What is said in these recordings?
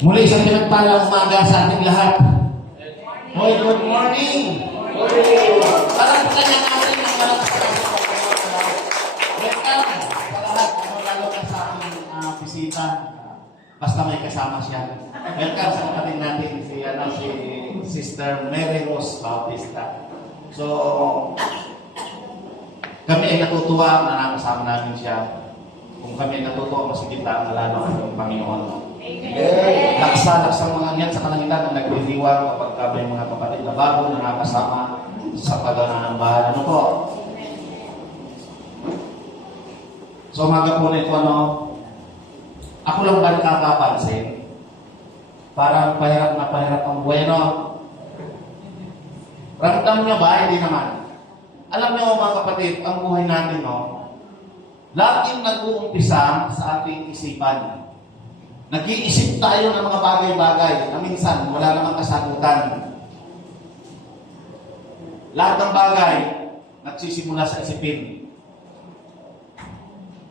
Muli, isang pinagpalang umaga sa ating lahat. Hoy, good morning! Parang kanya natin ang walang welcome sa lahat, lalo na sa ating bisita. Basta may kasama siya. Welcome sa kapatid natin, si Sister Mary Rose Bautista. So, kami ay natutuwa na nakasama namin siya. Kung kami ay natutuwa, masigita ang lalo ang Panginoon. Laksa-laksang mga yan sa kalangitan ang nagdiriwang kapag may mga kapatid na bago na nakasama sa pagananambahan. Ano po? So, umaga po nito, ako lang ba nakakapansin? Parang pahirap na pahirap ang buhay, Ramdam nyo ba? Hindi naman. Alam nyo, mga kapatid, ang buhay natin, laging nag-uumpisa sa ating isipan. Nag-iisip tayo ng mga bagay-bagay na minsan wala namang kasagutan. Lahat ng bagay nagsisimula sa isipin.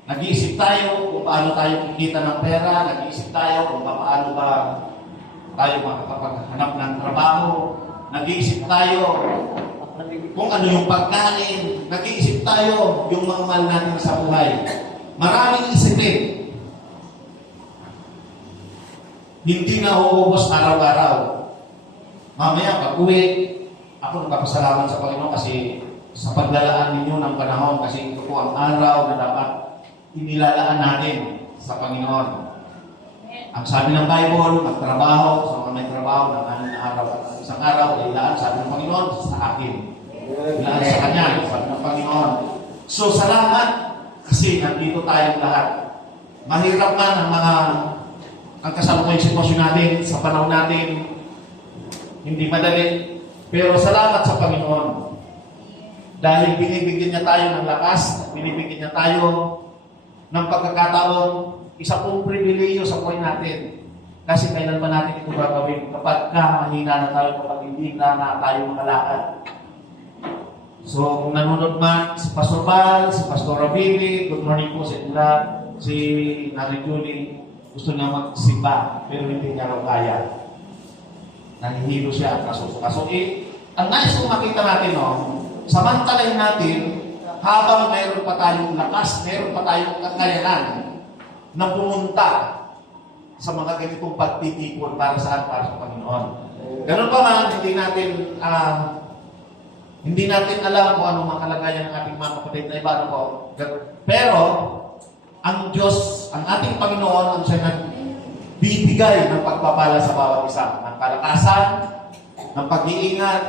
Nag-iisip tayo kung paano tayo kikita ng pera, nag-iisip tayo kung paano ba tayo makakapaghanap ng trabaho, nag-iisip tayo kung ano yung pagkain, nag-iisip tayo yung mga mahal natin sa buhay. Maraming isipin. Hindi na uubos araw-araw. Mamaya, pag-uwi, ako nagpapasalamat sa Panginoon kasi sa paglalaan ninyo ng panahon kasi ito po ang araw na dapat inilalaan natin sa Panginoon. Ang sabi ng Bible, magtrabaho, sa mga may trabaho ng araw. Isang araw, ilaan, sabi ng Panginoon, sa akin. Ilaan sa Kanya, sabi ng Panginoon. So, salamat kasi nandito tayong lahat. Mahirap man ang kasalukuyang sitwasyon natin, sa panahon natin, hindi madali. Pero salamat sa Panginoon. Dahil binibigyan niya tayo ng lakas, binibigyan niya tayo ng pagkakataon, isa pong pribileyo sa buhay natin. Kasi kailan ba natin ito gagawin? Kapag mahina na tayo, kapag hindi na tayo makalakad. So, kung nanonood man, si Pastor Val, si Pastor Rabili, good morning po sa inyo, si Nanay Julie, gusto niya magsimba, pero hindi niya raw kaya. Nahihilo siya. Kaso, ang nais kong makita natin, samantalahin natin, habang mayroon pa tayong lakas, mayroon pa tayong kakayanan na pumunta sa mga ganitong pagtitipon para saan? Para sa Panginoon. Ganun pa man, hindi natin alam kung anong mga kalagayan ng ating mga kapatid na iba. Pero, ang Diyos, ang ating Panginoon, ang siya nagbibigay ng pagpapala sa bawat isa. Ng kalakasan, ng pag-iingat.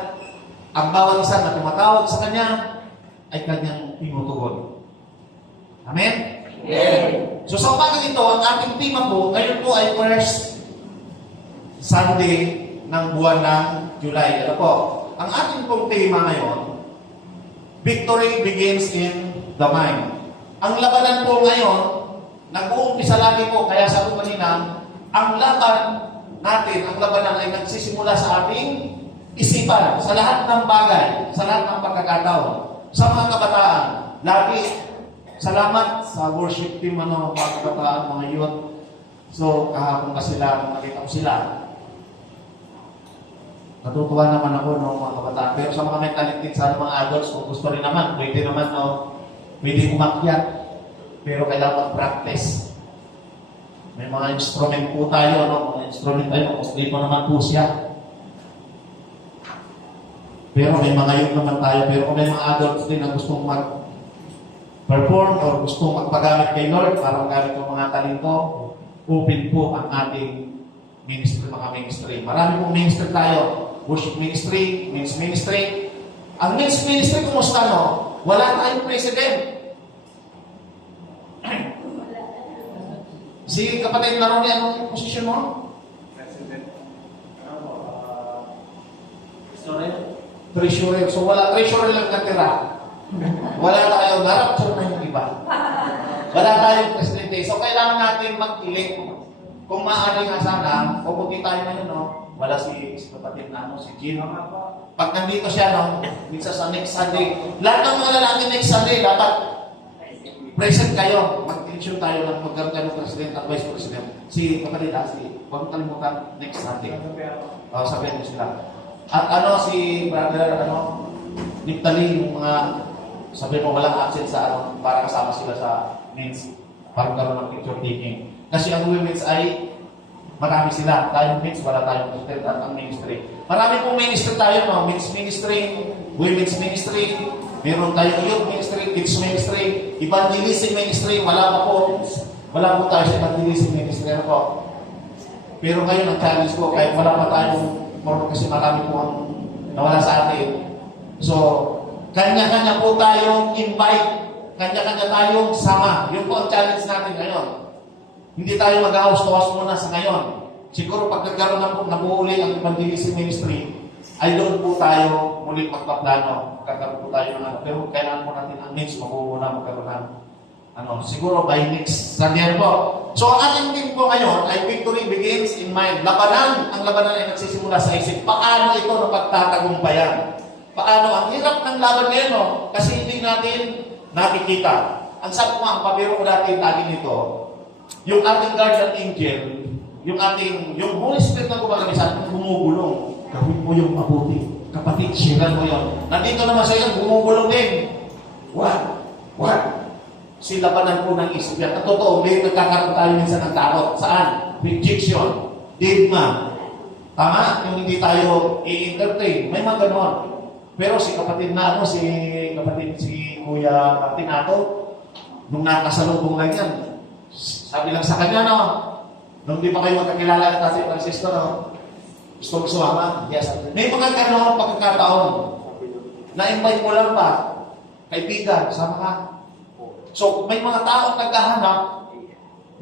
Ang bawat isa na tumatawag sa Kanya ay Kanyang tinutugon. Amen? Amen. So sa umaga ito, ang ating tema po, ngayon po ay first Sunday ng buwan ng July. Ano po? Ang ating pong tema ngayon, victory begins in the mind. Ang labanan po ngayon, nag-uumpisa lagi po, kaya sabi ko kanina, ang laban natin, ang labanan ay nagsisimula sa ating isipan, sa lahat ng bagay, sa lahat ng pagkakataon, sa mga kabataan. Lagi, salamat sa worship team, mga kabataan, mga youth. So, kahapon pa sila, nakita ko sila. Natutuwa naman ako, mga kabataan. Pero sa mga may talented, sana mga adults, kung gusto rin naman, pwede naman, pwede umakyat, pero kailangan mag-practice. May mga instrument po tayo, mga instrument tayo, kasi po naman po siya. Pero may mga youth naman tayo, pero kung may mga adults din na gustong mag-perform o gustong magpagamit kay Lord para magamit ang mga talento, open po ang ating ministry, mga ministry. Marami pong ministry tayo. Worship ministry, men's ministry. Ang men's ministry, kumusta, Wala tayong president. Si kapatid na rin, anong posisyon mo? Treasurer. So wala, treasurer lang natira. Wala tayo, narapture na yung iba. Wala tayong presidente. So kailangan natin mag-elect. Kung maaari nga sana, pupunti tayo ngayon, no? Wala si kapatid na, si Gino. Pag nandito siya, no? Minsan sa next Sunday, lahat ng mga lalaki next Sunday, dapat present kayo. Mag-tension tayo ng magkaroon tayo ng president at vice president. Si kapatid, huwag mong kalimutan next Sunday. Sabihin niyo sila. At si brother, Nick Tali, yung mga, sabihin mo, walang absent sa para kasama sila sa men's, para magkaroon ng picture taking. Kasi ang women's ay, marami sila. Tayong men's, wala tayong president at ang ministry. Marami pong ministry tayo, no? Men's ministry, women's ministry, meron tayong youth ministry, kids ministry, evangelism ministry, wala po tayo sa evangelism ministry. Pero ngayon, ang challenge ko, kahit wala pa tayong kasi marami po ang nawala sa atin. So, kanya-kanya po tayong invite, kanya-kanya tayong sama. Yun po ang challenge natin ngayon. Hindi tayo mag-house-to-house muna sa ngayon. Siguro pag nagkaroon ng nabuuli ang evangelism ministry, ay doon po tayo muli magpaplano. Kakaroon po tayo ng pero kailangan po natin ang next maguguna magkaroon ng siguro by next Sunday po. So, ang ating team po ngayon ay victory begins in mind. Ang labanan ay nagsisimula sa isip. Paano ito napagtatagumpayan? Paano? Ang hirap ng laban ngayon, no? Kasi hindi natin nakikita. Ang sabi ko ang pabiro ko natin lagi nito, yung ating guardian angel, yung Holy Spirit na gumagamisan, bumubulong. Gawin mo yung mabuti. Kapatid, siran mo yun. Nandito naman sa iyo, bumubulong din. What? Labanan po ng isip yan. At totoo, may nagkakaroon tayo minsan ng takot. Saan? Rejection. Digma. Tama? Yung hindi tayo i-entertain. May mga ganon. Pero si kapatid si Kuya Martinato, nung nakasalubong lang yan, sabi lang sa kanya, nung di pa kayo magkakilala ng Tatay Francisco, gusto mo sumama? Yes. May mga ganon pagkakataon. Na-invite mo lang pa. Kaibigan, sama ka. So, may mga taong naghahanap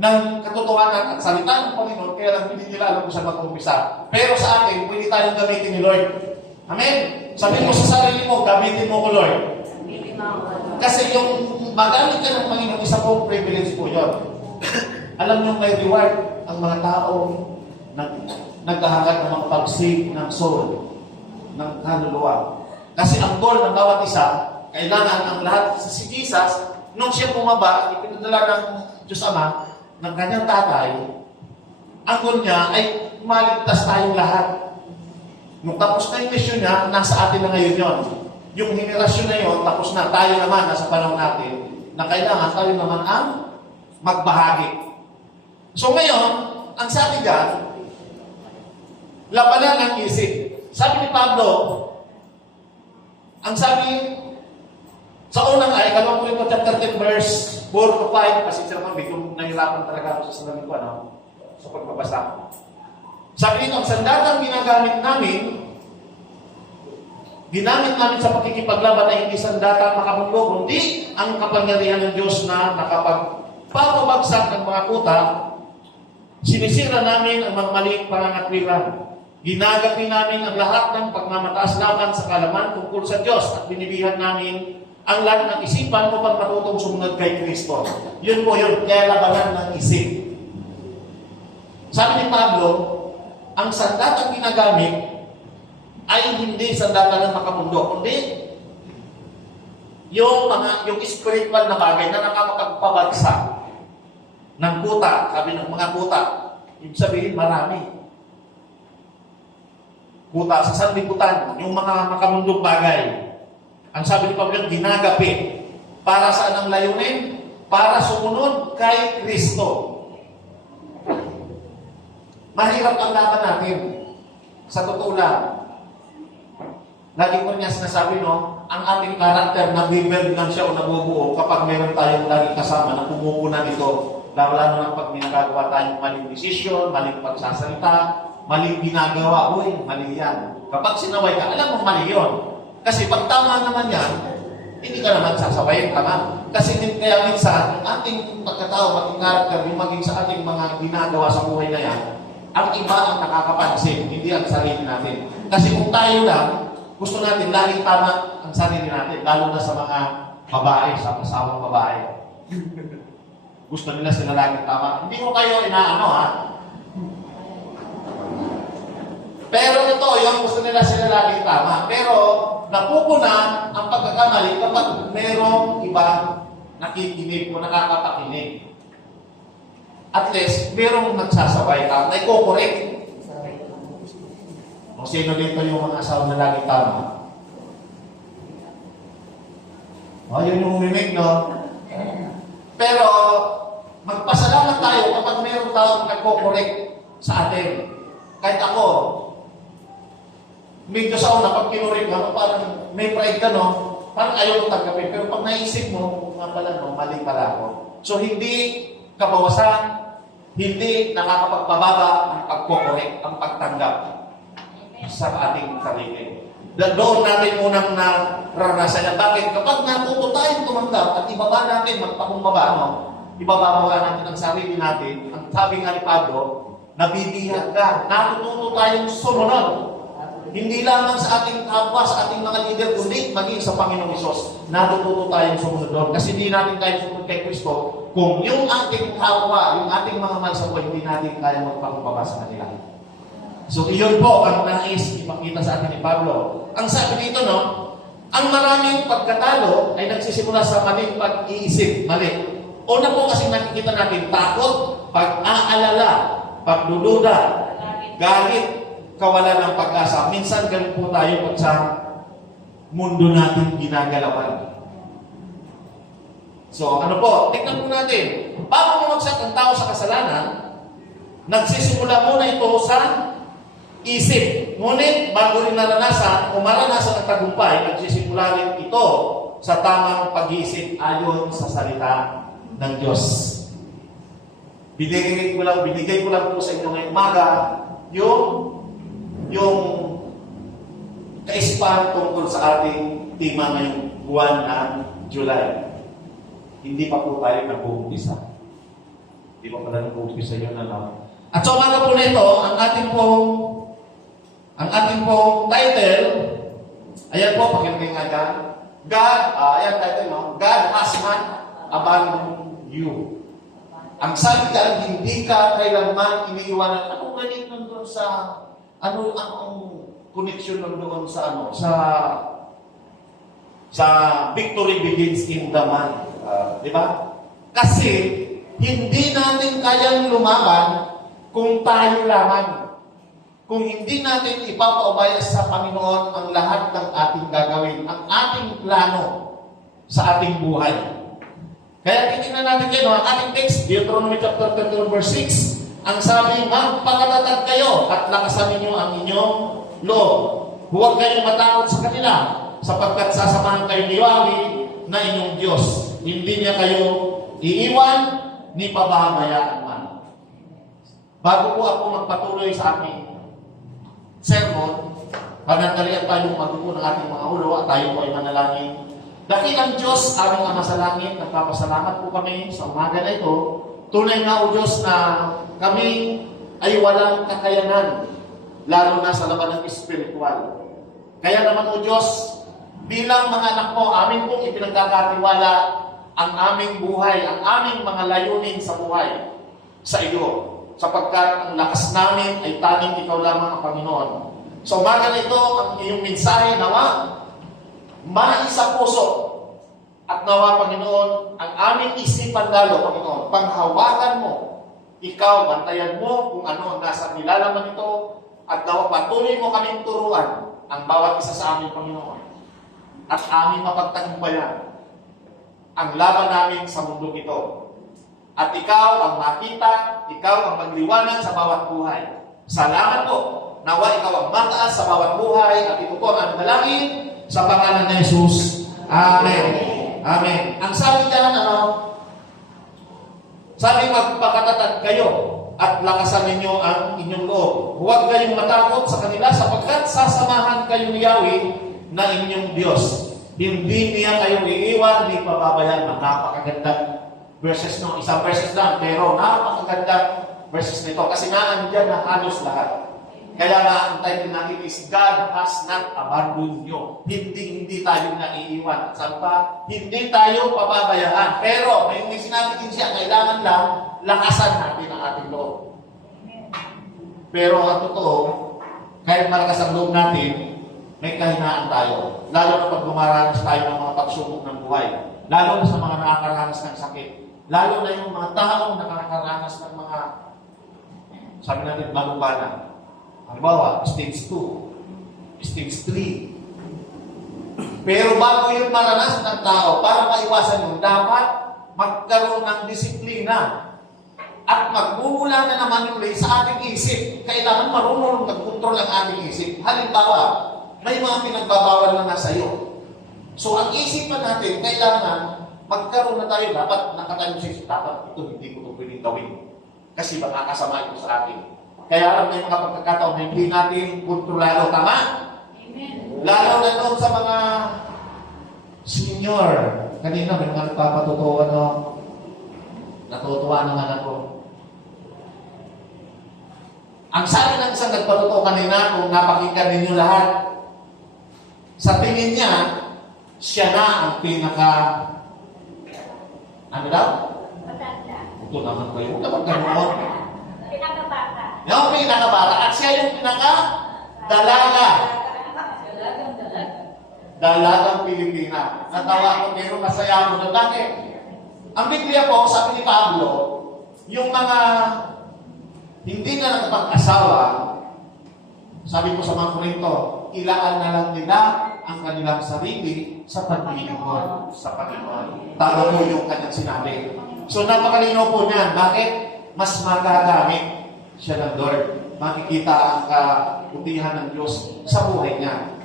ng katotohanan at salita ng Panginoon, kaya lang hindi nila alam kung saan mag-umpisa. Pero sa atin, pwede tayong gamitin ni Lord. Amen? Sabihin mo sa sarili mo, gamitin mo ko, Lord. Kasi yung magamit ka ng Panginoon, isa pong privilege po yun. Alam nyo, may reward ang mga taong naghahanap ng mga pag-save ng soul, ng kaluluwa. Kasi ang goal ng bawat isa, kailangan ang lahat si Jesus, nung siya bumaba, ipinadala ng Diyos Ama, ng kanyang tatay, ang goal niya ay maligtas tayong lahat. Nung tapos na yung mission niya, nasa atin na ngayon yun. Yung henerasyon na yun, tapos na. Tayo naman, nasa panahon natin, na kailangan tayo naman ang magbahagi. So ngayon, ang sabi dyan, labanan ng isip. Sabi ni Pablo, ang sabi, sa unang ay, 2 Corinto chapter 10 verse 4 to 5, kasi siya naman, medyo nahirapan talaga ako sa salamin ko, sa pagbabasa. Sabi nito, ang sandatang ginamit namin sa pakikipaglaban ay hindi sandatang makamundo, kundi ang kapangyarihan ng Diyos na nakapagpapabagsak ng mga kuta, sinisira namin ang mga maling pangangatwiran. Ginagapi namin ang lahat ng pagmamataas laban sa kalaman tungkol sa Diyos at binibihan namin ang lahat ng isipan upang matutong sumunod kay Kristo. Yun po yun, kaya labanan ng isip. Sabi ni Pablo, ang sandatang ginagamit ay hindi sandata ng makamundo, kundi yung spiritual na bagay na nakakapagpabagsak ng kuta, sabi ng mga kuta. Ibig sabihin, marami. Kuta sa sanlibutan, yung mga makamundong bagay. Ang sabi ni Pablo, ginagapi. Para saan ang layunin? Para sumunod kay Kristo. Mahirap ang laban natin. Sa totoo lang. Lagi ko niya sinasabi, ang ating karakter, nabibuild lang siya o nabubuo kapag meron tayong lagi kasama na pumupunan ito. Lalo na pag minagagawa tayong maling desisyon, maling pagsasalita, maling ginagawa. Uy, mali yan. Kapag sinaway ka, alam mo mali yun. Kasi pag tama naman yan, hindi ka naman sasawayin, tama? Kasi kaya minsan, ating pagkatao, maging karakter, yung maging sa ating mga ginagawa sa buhay na yan, Ang iba ang nakakapansin, hindi ang sarili natin. Kasi kung tayo lang, gusto natin laging tama ang sarili natin, lalo na sa mga babae, sa kasawang babae. Gusto nila sila laging tama. Hindi ko kayo inaano, ha? Pero ito, yung gusto nila sila laging tama. Pero napupuna ang pagkakamali kapag merong iba nakikinig o nakakapakinig. At least, merong nagsasabay ka, na i-correct. Kung sino dito yung mga asawa na laging tama? O, yun yung umimig, no? Pero, magpasalamat tayo kapag mayroong taong nagko-correct sa atin. Kahit ako, medyo sa una, pag kinurek ka, parang may pride ka, no? Parang ayaw mo tanggapin. Pero pag naisip mo, nga pala, no, mali pala ako. So, hindi kabawasan, hindi nakakapagpababa ang pagko-correct, ang pagtanggap sa ating sarili. Doon natin unang naranasan yan. Bakit? Kapag natuto tayong tumanggap at ibaba natin, magpakumbaba, no? Ibababa natin ang sarili natin. Ang sabi nga ni Pablo, nabibihag ka. Natututo tayong sumunod. Hindi lamang sa ating kapwa, sa ating mga leader, kundi maging sa Panginoong Hesus. Natututo tayong sumunod doon. Kasi hindi natin tayo sumunod kay Kristo kung yung ating kapwa, yung ating mga mansawa, hindi natin kaya magpakumbaba sa kanila. So, iyon po ang nais ipakita sa atin ni Pablo. Ang sabi dito, no, ang maraming pagkatalo ay nagsisimula sa maling pag-iisip. Mali. Una po kasi nakikita natin, takot, pag-aalala, pagdududa, galit, kawalan ng pag-asa. Minsan ganun po tayo pag sa mundo natin ginagalawan. So, ano po, tignan po natin. Bago bumagsak ang tao sa kasalanan, nagsisimula muna ito sa isip. Ngunit, bago rin naranasan o maranasan ang tagumpay, nagsisimula rin ito sa tamang pag-iisip ayon sa salita ng Diyos. Binigay ko lang po sa inyo ngayong umaga yung kaisipan tungkol sa ating tema ngayong buwan ng July. Hindi pa po tayo nag-uumpisa. Hindi pa pala nag-uumpisa yun, ano? At sa umaga po nito, ang ating pong title, ayan po, pakinggan nga dyan. God, ayan title, no? God has not abandoned you. Ang sabi dyan, hindi ka kailanman iniiwanan. Ano ganit nun doon sa, ano ang connection nun doon sa, ano, sa victory begins in the man. Di ba? Kasi, hindi natin kayang lumaban kung tayo lamang. Kung hindi natin ipapaubaya sa Panginoon ang lahat ng ating gagawin, ang ating plano sa ating buhay. Kaya titignan natin kayo, ang ating text, Deuteronomy chapter 21 verse 6, ang sabi, magpakatatag kayo at lakasan ninyo ang inyong loob. Huwag kayong matakot sa kanila, sapagkat sasamahan kayo ni Yahweh na inyong Diyos. Hindi niya kayo iiwan, ni pababayaan man. Bago po ako magpatuloy sa aking sermon, panandalian tayong magbuo ng ating mga ulo at tayo po ay manalangin. Dakilang Diyos, aming Ama sa langit, nagpapasalamat po kami sa umaga na ito. Tunay nga o Diyos na kami ay walang kakayanan, lalo na sa laban ng espiritual. Kaya naman o Diyos, bilang mga anak mo, amin pong ipinagkakatiwala ang aming buhay, ang aming mga layunin sa buhay sa iyo. Sapagkat ang lakas namin ay tanging ikaw lamang ang Panginoon. So umaga na ito, ang iyong mensahe nawa, maisa puso. At nawa, Panginoon, ang aming isipan lalo, Panginoon, panghawakan mo. Ikaw, bantayan mo kung ano ang nasa nilalaman ito. At nawa, patuloy mo kaming turuan ang bawat isa sa aming Panginoon. At aming mapagtagumpayan ang laban namin sa mundo ito. At ikaw ang makita, ikaw ang magliwanag sa bawat buhay. Salamat po. Nawa ikaw ang mataas sa bawat buhay. At ito po ang dalangin sa pangalan ni Jesus. Amen. Amen. Ang sabi dyan, sabi magpakatatag kayo at lakasan ninyo ang inyong loob. Huwag kayong matakot sa kanila sapagkat sasamahan kayo ni Yahweh na inyong Diyos. Hindi niya kayo iiwan, hindi pababayaan. Napakagandang verses, no? Isang verses lang, pero napakagandang verses nito. Kasi nga, nandiyan na halos lahat. Kaya nga, ang title natin is, God has not abandoned you. Hindi tayo naiiwan. At saan pa? Hindi tayo pababayaan. Pero, may sinabi din siya, kailangan lang lakasan natin ang ating loob. Pero ang totoo, kahit malakas ang loob natin, may kahinaan tayo. Lalo na pag dumaranas tayo ng mga pagsubok ng buhay. Lalo na sa mga nakakaranas ng sakit. Lalo na yung mga taong nakakaranas ng mga, sabi natin, balubana. Halimbawa, stage 2, stage 3. Pero bago yung maranasan ng tao, para maiwasan yun, dapat magkaroon ng disiplina. At magmumula na naman yung sa ating isip. Kailangan marunong mag-control ang ating isip. Halimbawa, may mga pinagbabawal na nasa iyo. So, ang isipan natin, kailangan magkaroon na tayo, dapat nakatayo sa isip, dapat ito, hindi ko ito pwedeng gawin. Kasi baka kasama ito sa atin. Kaya may mga pagkakataon na hindi natin kontrolado. Tama? Amen. Lalo na doon sa mga senior. Kanina may mga nagpapatutuwa, no? Natutuwa naman ako. Ang sabi ng isang nagpatutuwa kanina, kung napakinggan ninyo lahat, sa tingin niya, siya na ang pinaka, ano daw? Ito naman kayo. Huwag naman ganoon. Pinakabata. Yung pinakabata. At siya yung pinaka-dalaga. Dalagang Pilipina. Natawa ako, pero masaya mo na. Bakit? Ang Biblia po, sabi ni Pablo, yung mga hindi na nakapag-asawa, sabi ko sa mga Korinto, ilaan na lang nila ang kanilang sarili sa Panginoon. Sa Panginoon. Tama mo yung kanyang sinabi. So, napakalino po niyan. Bakit? Mas magagamit siya ng Lord. Makikita ang kabutihan ng Diyos sa buhay niya.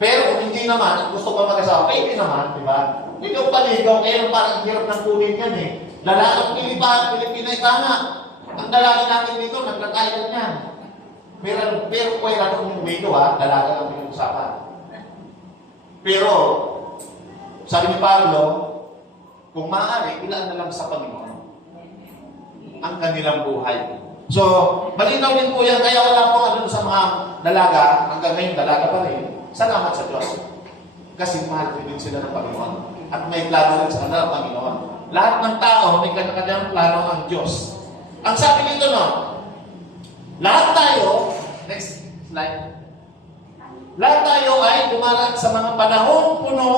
Pero kung hindi naman, gusto pa mag-asawa, pwede naman, di ba? Ikaw paligaw, kaya parang hirap ng kunin yan eh. Lalagang Pilipina, tama. Ang dalaga natin dito, nagkakayan yan. Pero wala nung yung video ha, dalaga ang pinag-usapan. Pero, sabi ni Pablo, kung maaari, ilaan na lang sa Panginoon ang kanilang buhay. So, malinaw din po yan, kaya wala po ano sa mga dalaga, hanggang ngayon dalaga pa rin. Salamat sa Diyos. Kasi mahal din sila ng Panginoon. At may plano rin sa kanila ng Panginoon. Lahat ng tao, may kanya-kanyang plano ang Diyos. Ang sabi nito, no? Lahat tayo, next slide. Lahat tayo ay dumaraan sa mga panahong puno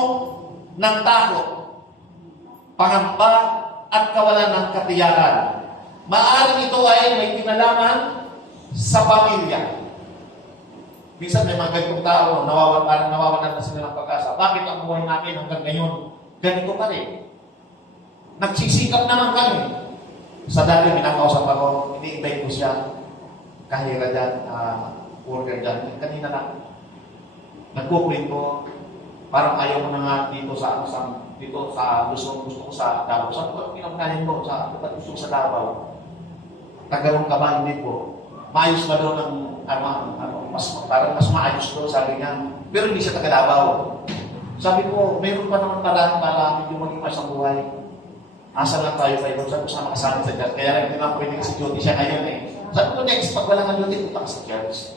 ng takot, pangamba, at kawalan ng katiyakan. Maaring ito ay may kinalaman sa pamilya. Minsan may mga ganitong tao, nawawalan na sila ng pag-asa. Bakit ang buhay namin hanggang ngayon, ganito pa rin? Nagsisikap naman kami. Sa dali, minakausap ako, ini-invite ko siya, kahira dyan, worker dyan. Kanina lang, nagkukulit ko, parang ayaw mo na nga dito sa Luzon, gusto ko sa Davao. Saan ko, pinagkanin ko, gusto ko sa Davao. Tagalong ka ba, hindi po. Maayos ba doon ang, parang mas maayos doon, sabi niya. Pero hindi siya taga Davao. Sabi ko, meron pa naman para medyo maging mas ang buhay. Asa lang tayo kayo, sabi ko sama kasama sa church. Kaya rin, hindi naman pwede kasi duty siya ngayon eh. Sabi ko, next, pag wala nga duty, punta ka sa church.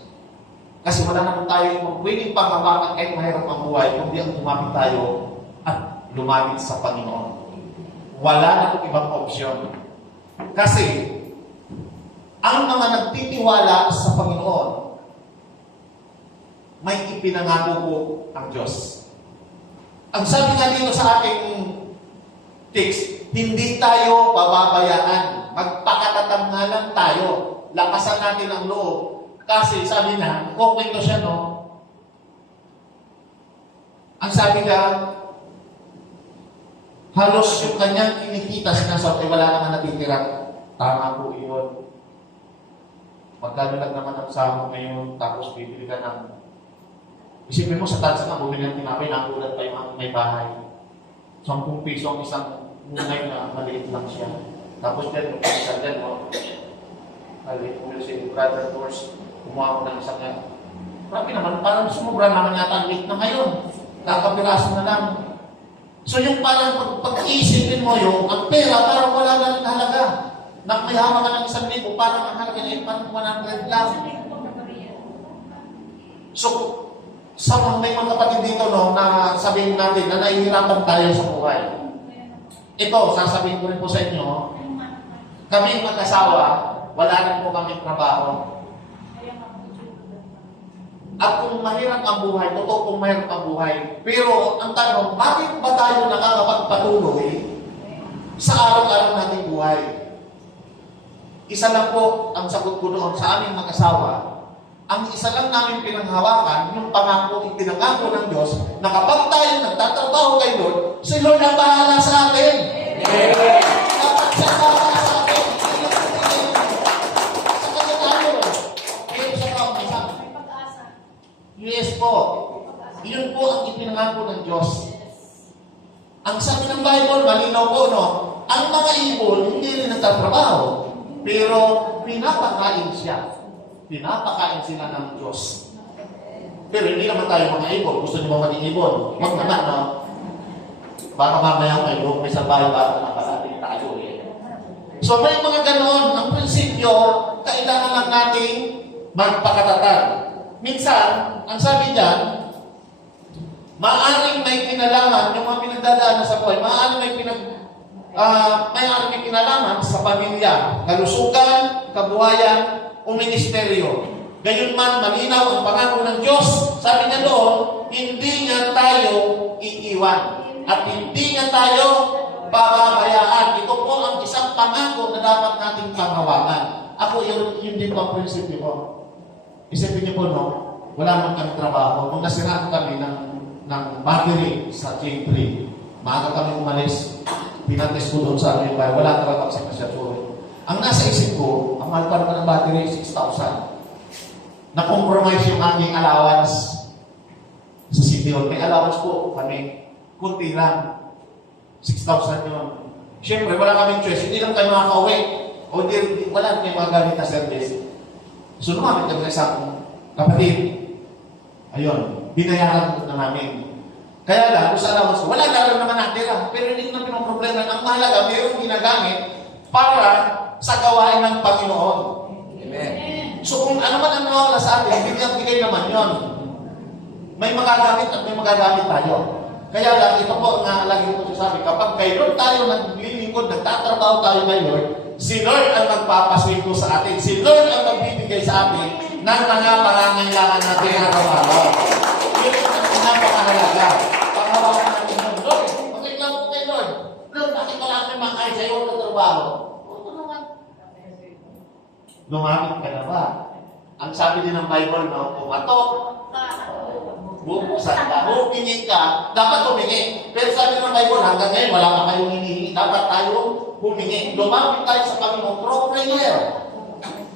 Kasi wala naman tayo yung pwedeng panghawakan kahit mahirap ang buhay, kundi ang lumapit tayo at lumapit sa Panginoon. Wala na itong ibang opsyon. Kasi, ang mga nagtitiwala sa Panginoon, may ipinangako po ang Diyos. Ang sabi nga dito sa ating text, hindi tayo pababayaan. Magpakatatag nga lang tayo. Lakasan natin ang loob. Kasi sabi na, kukwento siya, no? Ang sabi nga, halos yung kanyang kinikita, sinasabi, wala naman natitira. Tama po yun. Magkano lang naman ang sahod ngayon, tapos bibili ka ng... Isipin mo sa tansa na, bumili ng tinapay, nakulat pa yung may bahay. 10 piso ang isang munay na maliit lang siya. Tapos dyan, yung isang dyan, no? Maliit mo si Brother Tours, kumuha ko ng isang yan. Grabe naman, parang sumubra naman yata ang weight na ngayon. Nakapiraso na lang. So yung parang pag-iisipin mo yung, ang pera parang wala na rin halaga. na may hama ka ng 1,000, parang ang halaga niya parang 100 lang. So, sa may mga kapatid dito, no, na sabihin natin na nahihirapan tayo sa buhay. Ito, sasabihin ko rin po sa inyo, kaming mag-asawa, wala rin po kaming trabaho. At kung mahirap ang buhay, totoo kung mahirap ang buhay. Pero ang tanong, bakit ba tayo nakakapagpatuloy sa araw-araw nating buhay? Isa lang po ang sagot ko doon sa aming mag-asawa. Ang isa lang namin pinanghawakan, yung pangako, itinangako ng Diyos, na kapag tayo nagtatrabaho kay Lord, si Lord ang bahala sa atin. Dapat siya bahala sa atin. Sa kanya tayo. Pero sa pamasa. Yes po. Yun po ang ipinangako ng Diyos. Ang sabi ng Bible, malinaw po, no? Ang mga ibon, hindi rin nagtatrabaho. Pero pinapakain siya. Pinapakain sila ng Diyos. Pero hindi naman tayo mga ibon. Gusto niyo ba maging ibon? Huwag naman, no? Baka mamaya may sabay ba na parating tayo eh. So may mga ganon. Ang prinsipyo, kailangan lang nating magpakatatag. Minsan, ang sabi diyan, maaaring may kinalaman, yung mga pinagdadaanan sa buhay, maaaring may kinalaman sa pamilya, kalusugan, kabuhayan, o ministeryo. Gayunman, malinaw ang pangako ng Diyos. Sabi niya doon, hindi niya tayo iiwan. At hindi niya tayo pababayaan. Ito po ang isang pangako na dapat nating panghawakan. Ako, yun din po ang prinsipyo ko. Isipin niyo po, no? Wala naman kami trabaho. Nung nasiraan kami ng battery sa J3, maaga kami umalis. Pinates ko doon sa aming bahay. Wala talagang siya. Ang nasa isip ko, ang mahal pa naman ng battery, 6,000. Na-compromise yung aming allowance sa City Hall. May allowance po kami. Kunti lang. 6,000 yun. Siyempre, wala kaming choice. Hindi lang tayo makaka-uwi. O hindi, wala kayong mga gamit na service. So, lumamit kami sa isang kapatid. Ayun, binayaran na namin. Kaya lang, kung sa allowance, wala na lang naman natira. Pero hindi ko na pinoproblema. Ang mahalaga, mayroong ginagamit para sa gawain ng Panginoon. Amen. So kung ano man ang nawala sa atin, bigay naman yon. May magagamit at may magagamit tayo. Kaya lang, ito po nga lagi ko sasabi, kapag kay Lord tayo naglilingkod, nagtatrabaho tayo kay Lord, si Lord ang magpapaswito sa atin. Si Lord ang magbibigay sa atin ng mga pangangailangan natin araw-araw. Yun ang pinapakahalaga. Panghawakan natin ng Lord. Pagkailan ko kay Lord, Lord, bakit wala kami makay sa'yo ng trabaho? Lumapit ka na ba? Ang sabi din ng Bible, no, pumatok, bubuksan ka, humingi ka, dapat humingi. Pero sabi ng Bible, hanggang ngayon, wala ka kayong hinihingi, dapat tayo humingi. Lumapit tayo sa Panginoon, through prayer,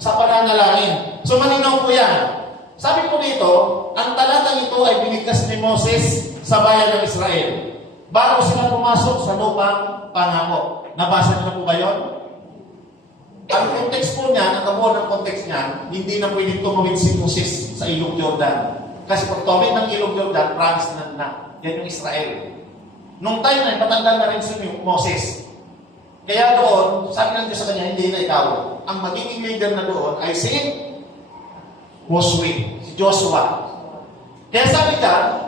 sa pananalangin. So, malinaw po yan. Sabi po dito, ang talatang ito ay binigkas ni Moses sa bayan ng Israel. Bago sila pumasok sa lupang pangako. Nabasa niyo na po ba yun? Ang context po niya, ang kabuo ng context niya, hindi na pwedeng tumawid si Moses sa Ilog Jordan. Kasi pag tumawid ng Ilog Jordan, promise na. Yan yung Israel. Nung time na, patanda na rin si Moses. Kaya doon, sabi ng Diyos sa kanya, hindi na ikaw. Ang magiging leader na doon ay si Joshua. Kaya sabi ka,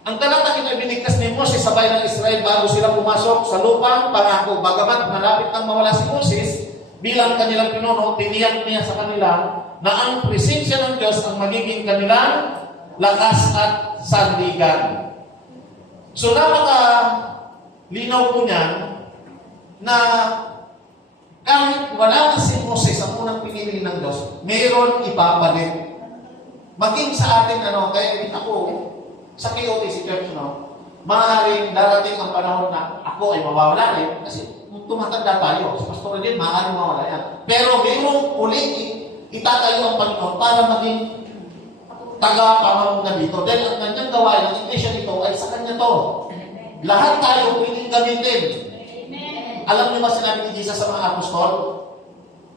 ang talatang ito ay binigkas ni Moses sa bayan ng Israel bago sila pumasok sa lupang pangako. Bagamat malapit nang mawala si Moses, bilang kanilang pinuno, tiniyak niya sa kanila na ang presensya ng Diyos ang magiging kanilang lakas at sandigan. So napaka-linaw po niyan na kahit wala na si Moses ang unang pinili ng Diyos, mayroon ipapalit. Maging sa atin, kaya ako, sa KOTC Church, maaaring darating ang panahon na ako ay mawawala rin kasi tumatanda tayo. Sa pastor din, maaaring mawala yan. Pero mayroong ulit itatayo ang Panginoon para maging taga-pamamunan dito. Dahil ang kanyang gawain, ang iglesia nito ay sa kanya to. Lahat tayo piling gamitin. Alam niyo ba sinabi ni Jesus sa mga apostol?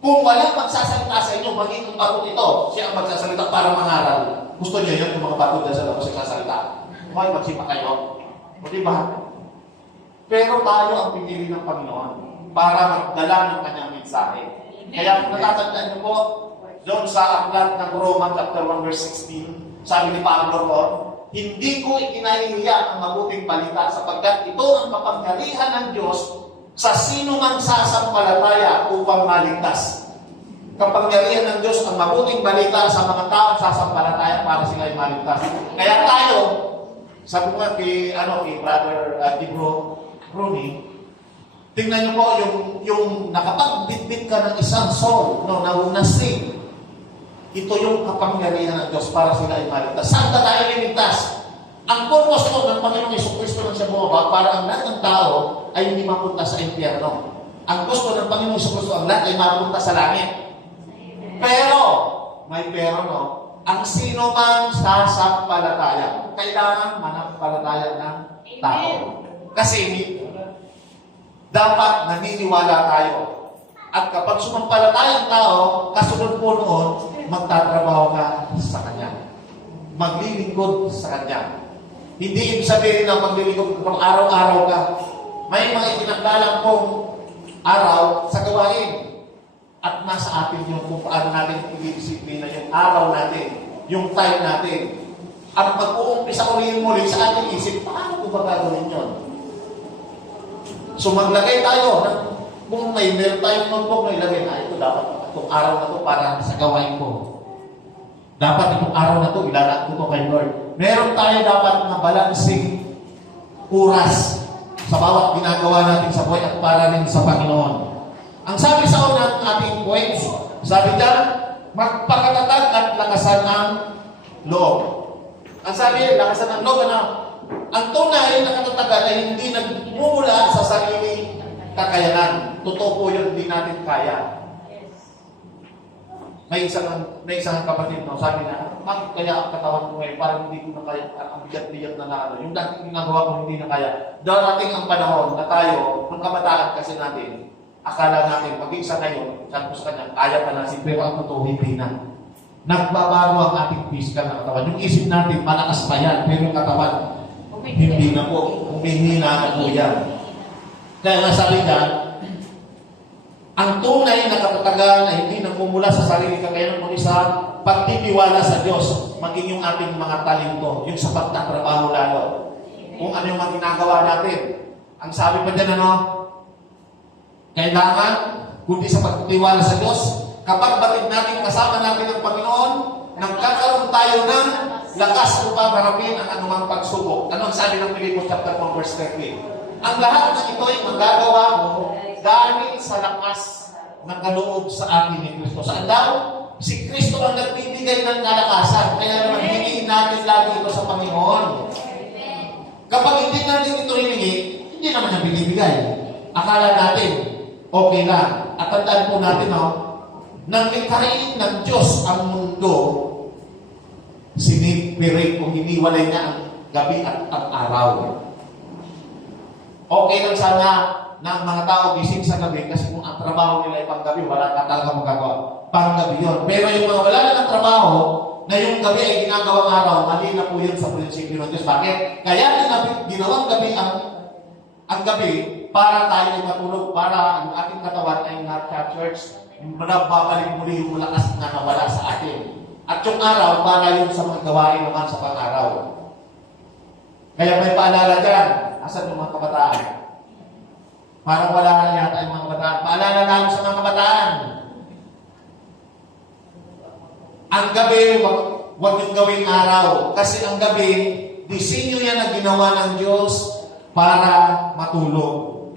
Kung walang magsasalita sa inyo, maging ang bato ito, siya ang magsasalita para mangaral. Gusto niyo yun, yung mga bato dyan sa labas nagsasalita. Hoy, magsipa kayo. O diba? Pero tayo ang pinili ng Panginoon. para magdala ng kanyang mensahe. Kaya kung natatandaan niyo po, doon sa aklat ng Roma chapter 1 verse 16, sabi ni Pablo po, hindi ko ikinahihiya ang mabuting balita sapagkat ito ang kapangyarihan ng Diyos sa sino man sasampalataya upang maligtas. Kapangyarihan ng Diyos ang mabuting balita sa mga taong sasampalataya para sila ay maligtas. Kaya tayo, sabi ko nga kay Brother Rooney, tingnan niyo po yung nakapagbitbit ka ng isang soul, no, na unasing. Ito yung kapangyarihan ng Diyos para sila ay maligtas. Saan ka tayo liligtas? Ang purpose po ng Panginoong Jesucristo nang siya bumaba para ang lahat ng tao ay hindi mapunta sa impyerno. Ang gusto ng Panginoong Jesucristo ang lahat ay mapunta sa langit. Pero, may pero no, ang sino mang sasampalataya, kailangan manampalataya ng tao. Kasi dapat naniniwala tayo. At kapag sumampalataya ang tao, kasunod po noon, magtatrabaho ka sa Kanya. Maglilingkod sa Kanya. Hindi ibig sabihin na maglilingkod kung araw-araw ka. May mga itinagdalang pong araw sa gawain. At nasa atin yung kung paano natin i-disiplina yung araw natin, yung time natin. At mag-uumpisa ulihin muli sa ating isip, paano ko ba gagawin yun? So maglagay tayo ng kung meron tayong notebook na ilagay na ito, dapat itong araw na ito para sa gawain ko. Dapat itong araw na ito, ilalagay ko ito kay Lord. Meron tayo dapat na balancing oras sa bawat ginagawa natin sa buhay at para rin sa Panginoon. Ang sabi sa unang ating points, sabi dyan, magpakatatag at lakasan ang loob. Ang sabi, lakasan ang loob, ang tunay na katatagan ay hindi nagmumula sa sarili kakayanan. Totoo po yun, hindi natin kaya. May isang kapatid, no, sabi na, bakit kaya ang katawan ko ngayon, parang hindi ko na kaya, ang bigat-bigat na yung dating ginagawa ko hindi na kaya. Darating ang panahon na tayo, ng kabataan kasi natin, akala natin, pag-iisa ngayon, sabi ko sa kanya, kaya pa natin, pero ang totoo, hindi na. Nagbabago ang ating physical na katawan. Yung isip natin, malakas pa yan, pero yung katawan, hindi na po, humihina na po yan. Kaya nga sabi niya, ang tunay na katatagan ay hindi nagmumula sa sarili kakayanan kundi sa pagtitiwala sa Diyos, maging yung ating mga talento, yung sa pagtatrabaho lalo. Kung ano yung mga ginagawa natin. Ang sabi pa dyan, kailangan, kundi sa pagtitiwala sa Diyos, kapag batid natin, kasama natin ang Panginoon, nagkakaroon tayo ng lakas upang harapin ang anumang pagsubok. Ano ang sabi ng Pilipos chapter 1 verse 13? Ang lahat ng ito ay magagawa mo dahil sa lakas ng kaloob sa atin ni Kristo. Saan daw? Si Kristo ang nagbibigay ng kalakasan. Kaya naman hingin natin lagi ito sa Panginoon. Kapag hindi natin ito hiningi, hindi naman niya binibigay. Akala natin, okay lang. At tandaan po natin, nang likhain ng Diyos ang mundo, sinipirit kung hiniwalay niya ang gabi at ang araw. Okay lang sana na mga tao gising sa gabi kasi kung ang trabaho nila ay panggabi, wala ka talaga magagawa. Panggabi yun. Pero yung mga wala na ng trabaho, na yung gabi ay ginagawang araw, mali na po yun sa prinsipyo ng Diyos. Bakit? Kaya ginawang gabi ang gabi para tayo ay matulog, para ang ating katawan ay na-church, babalik muli yung lakas na nawala sa atin. At yung araw, para yun sa mga gawain naman sa pang-araw. Kaya may paalala dyan. Asan yung mga kabataan? Parang wala na yata yung mga kabataan. Paalala lang sa mga kabataan. Ang gabi, huwag yung gawing araw. Kasi ang gabi, disenyo yan na ginawa ng Diyos para matulog.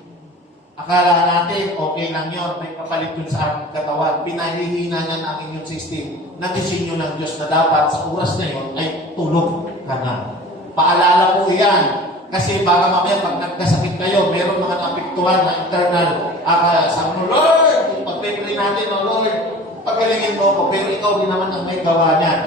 Akala natin, okay lang yun. May kapalit yun sa ating katawan. Pinahihina niya na ang immune system na disenyo ng Diyos na dapat sa oras na yun ay tulog ka na. Paalala po yan. Kasi baka mamaya pag nagkasakit kayo, meron mga naapektuhan na internal. Sabi mo, Lord, pag-pray natin, Lord, pagalingin mo ko, pero ikaw din naman ang may gawa niyan.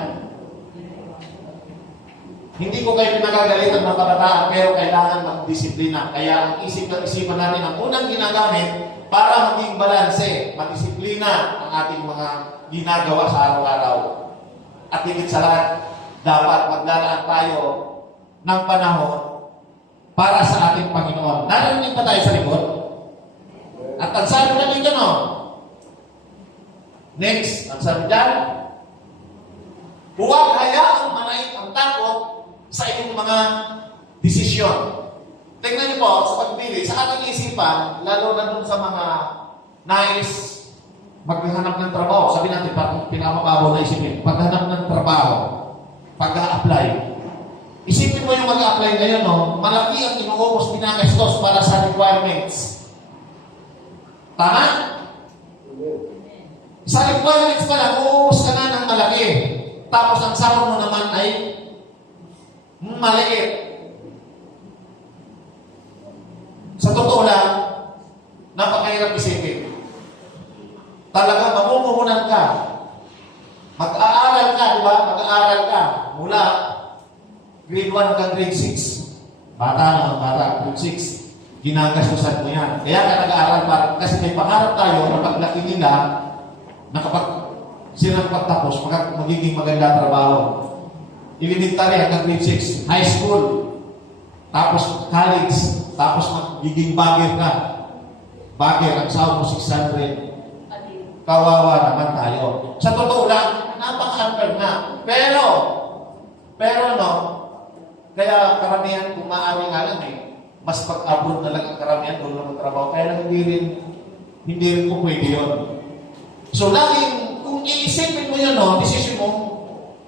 Hindi ko kayo pinagagalitan ng kabataan, pero kailangan magdisiplina. Kaya ang isipan natin ang unang ginagamit para maging balanse, magdisiplina ang ating mga ginagawa sa araw-araw. At higit sa lahat, dapat maglalaan tayo ng panahon para sa ating Panginoon. Narinig pa tayo sa likod? At ang sabi na dito, no? Next, ang sabi dyan, huwag hayaang manaig ang takot sa inyong mga desisyon. Tingnan niyo po, sa pagpili, sa ating isipan, lalo na dun sa mga nais maghanap ng trabaho. Sabi natin, pinakamababaw na isipin, paghanap ng trabaho, pag-a-apply. Isipin mo yung mag-a-apply ngayon, no? Malaki ang inuubos pinagastos para sa requirements. Tama? Sa requirements pa lang, uubos ka na ng malaki. Tapos ang sahod mo naman ay maliit. Sa totoo lang, napakahirap isipin. Talaga, mamumuhunan ka. Mag-aaral ka, di ba? Mag-aaral ka. Mula grade 1 hanggang grade 6. Bata, grade 6. Ginagastusan mo yan. Kaya ka nag-aaral para, kasi may pangarap tayo na paglaki nila, na kapag sila pagtapos, magiging maganda trabaho. Elementary hanggang grade 6. High school. Tapos college. Tapos magiging bagger ka. Bagger, ang sahod mo 600. Kawawa naman tayo. Sa totoo lang, napaka-unfair na. Pero no, kaya karamihan, kung maaari nga lang mas pag-abroad na lang ang karamihan doon na magtrabaho. Kaya lang hindi rin po pwede yun. So, laging, kung iisipin mo yun, no, decision mo,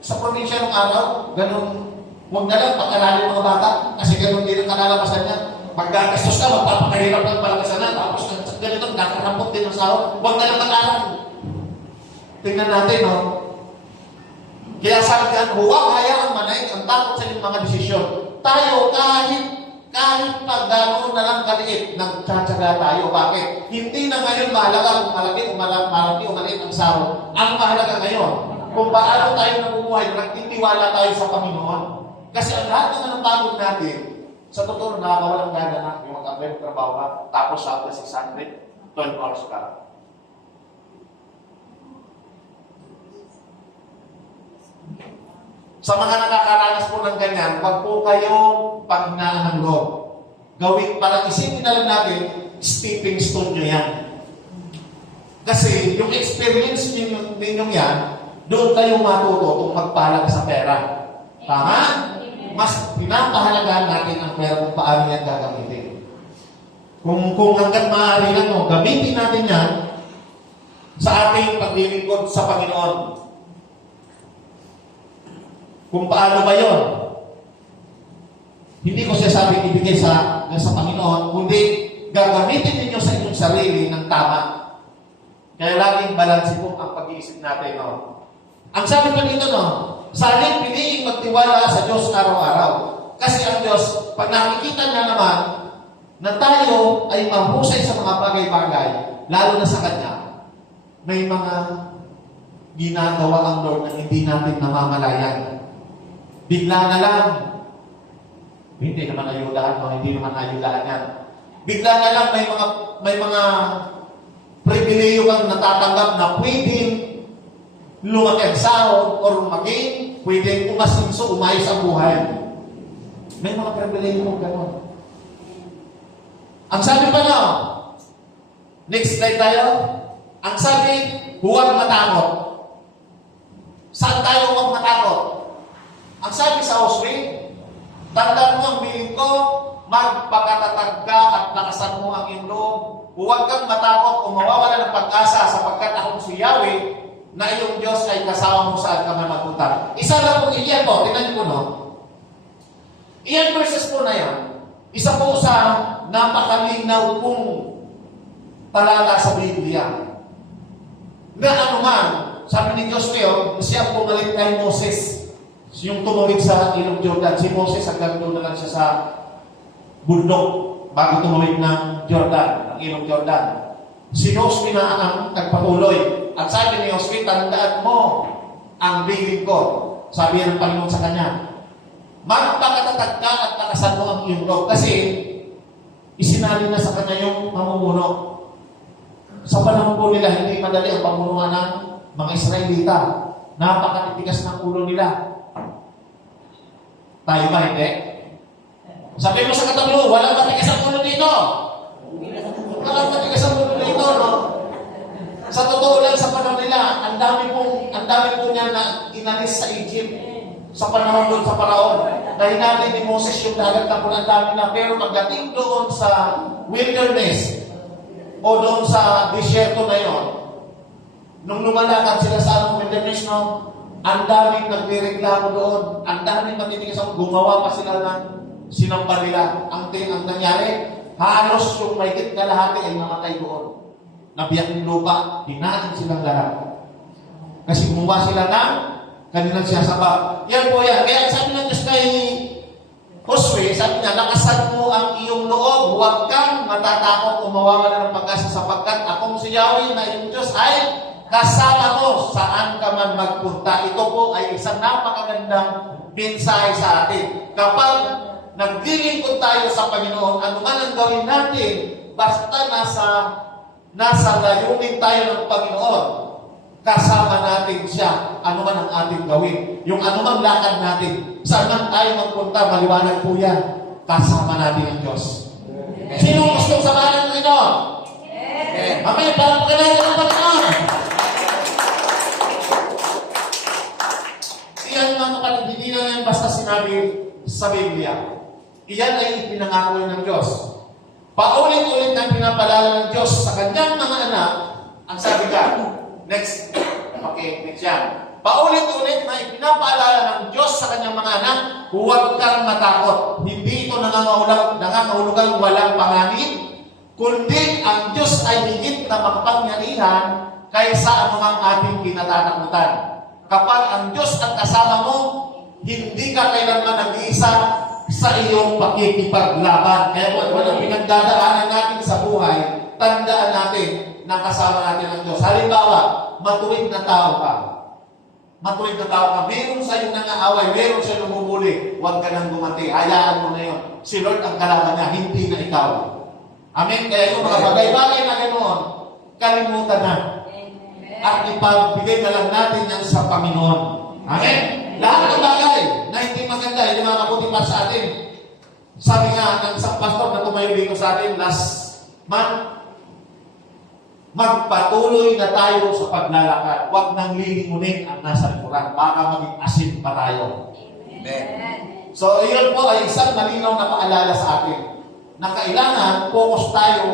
sa probinsya ng araw, ganun, huwag na lang pag-aralin mga bata, kasi ganun din ang kalalabasan niya. Maggagastos ka, magpapakahirap ng palakasan na, tapos ganito, kakarampot din ang sahod, huwag na lang mag-aral. Tingnan natin, no? Kaya sabi yan, huwag hayaang manaig ang takot sa inyong mga desisyon. Tayo, kahit pagdano na lang kaliit, nagtsatsaga tayo. Bakit? Hindi na ngayon mahalaga kung malaki o maliit ang sahod. Ang mahalaga ngayon, kung paano tayo namumuhay, nagtitiwala tayo sa Panginoon. Kasi ang lahat naman ng pagod natin, sa totoo, nakakawalang gana na yung mag-apply ng trabaho ka, tapos sa 600, 12 hours ka. Sa mga nakakaranas po ng ganyan, wag po kayong panghinaan ng loob. Gawin, parang isipin na lang natin, stepping stone nyo yan. Kasi yung experience ninyong yan, doon kayo matuto kung magpalag sa pera. Tama? Mas pinapahalagaan natin ang pera kung paano yan gagamitin. Kung hanggang maaari lang mo, gamitin natin yan sa ating paglilingkod sa Panginoon. Kung paano ba yun? Hindi ko sinasabing ibigay sa Panginoon, kundi gagamitin ninyo sa inyong sarili ng tama. Kaya laging balanse po ang pag-iisip natin. No? Ang sabi pa dito, no? Saling piliing magtiwala sa Diyos araw-araw. Kasi ang Diyos, pag nakikita na naman na tayo ay mahusay sa mga bagay-bagay, lalo na sa Kanya, may mga ginagawa ang Lord na hindi natin namamalayan. Bigla na lang, hindi naman ayudahan mo, hindi naman ayudahan yan. Bigla na lang may mga pribileyo kang natatanggap na pwedeng lumaki ang sahod or maging pwedeng umasinso, umayos ang buhay. May mga pribileyo kong gano'n. Ang sabi pa na, next slide tayo. Ang sabi, huwag matakot. Saan tayo huwag matakot? Ang sabi sa Oswin, tandaan mo ang biling ko, magpakatatag ka at lakasan mo ang iyong loob. Huwag kang matakot o mawawala ng pag-asa sapagkat akong si Yahweh na iyong Diyos ay kasama mo saan ka man magpunta. Isa lang po iyan po, tingnan niyo po, no? Iyan verses po na yan. Isa po sa napakalinaw pong talata sa Biblia. Na anuman, sabi ni Diyos ngayon, siya pumalit kay Moses. Yung tumawid sa ilog Jordan, si Moses hanggang doon na lang siya sa bundok bago tumawid ng Jordan, ng ilog Jordan. Si Josue na ang nagpatuloy. At sabi ni Josue, tandaan mo ang bilin ko. Sabi ng Panginoon sa kanya, magpakatatag ka at lakasan mo ang iyong loob. Kasi isinali na sa kanya yung mamumuno. Sa panahon po nila, hindi madali ang pamunuan ng mga Israelita. Napakatitigas ng ulo nila. Tayo ba, hindi? Sabi mo sa katabi mo, walang matigas ang ulo dito. Walang matigas ang ulo dito. dami po niya na inalis sa Egypt. Sa panahon doon sa Paraon. Dahil natin ni Moses yung dagat na po ang dami na. Pero pagdating doon sa wilderness, o doon sa disyerto na yon, nung lumalakad sila sa anong wilderness, no, ang daming nagreklamo doon. Ang daming matitigas ako. Gumawa pa sila ng sinampa nila. Ang nangyari, halos yung mahigit kalahati ay namatay doon. Nabiyak ng lupa, hinain silang lahat. Kasi gumawa sila ng kanilang siyasaba. Yan po yan. Kaya sabi ng Diyos kay Josue, sabi niya, lakasan mo ang iyong loob, huwag kang matatakot o mawawala ng pag-asa sapagkat akong si Yahweh na iyong Diyos ay kasama mo saan ka man magpunta. Ito po ay isang napakagandang mensahe sa atin. Kapag naglilingkod tayo sa Panginoon, ano man ang gawin natin, basta nasa layunin tayo ng Panginoon, kasama natin siya, ano man ang ating gawin. Yung ano man lakad natin, saan man tayo magpunta, maliwanag po yan, kasama natin ang Diyos. Sino gusto samahan ng Panginoon? Mamaya, parang pagkanayan ng Panginoon. Iyan mga kapatid, hindi na yan basta sinabi sa Biblia. Iyan ay ipinangako ng Diyos. Paulit-ulit na pinapalala ng Diyos sa kanyang mga anak, ang sabi ka, next yan. Paulit-ulit na ipinapaalala ng Diyos sa kanyang mga anak, huwag kang matakot. Hindi ito nangangahulugang walang panganib, kundi ang Diyos ay higit na makapangyarihan kaysa anumang ating kinatatakutan. Kapag ang Diyos ang kasama mo, hindi ka kailanman nag-iisa sa iyong pakikipaglaban. Kaya kung ano ang pinagdadaanan natin sa buhay, tandaan natin na kasama natin ang Diyos. Halimbawa, matuwid na tao ka. Matuwid na tao ka. Meron sa iyong nangaaway, meron sa iyong humuli, huwag ka nang gumati. Hayaan mo na yun. Si Lord ang kalaban niya, hindi na ikaw. Amen? Kaya yung mga bagay-bagay na ganoon, kalimutan na. At ipagbigay na lang natin yan sa Panginoon. Amen? Lahat ng bagay na hindi maganda, hindi makabuti para sa atin. Sabi nga ng isang pastor na tumayo dito sa atin last month, magpatuloy na tayo sa paglalakad. Huwag nang lilimunin ang nasa likuran. Baka maging asin pa tayo. Amen. So, yun po ay isang malinaw na paalala sa atin na kailangan focus tayo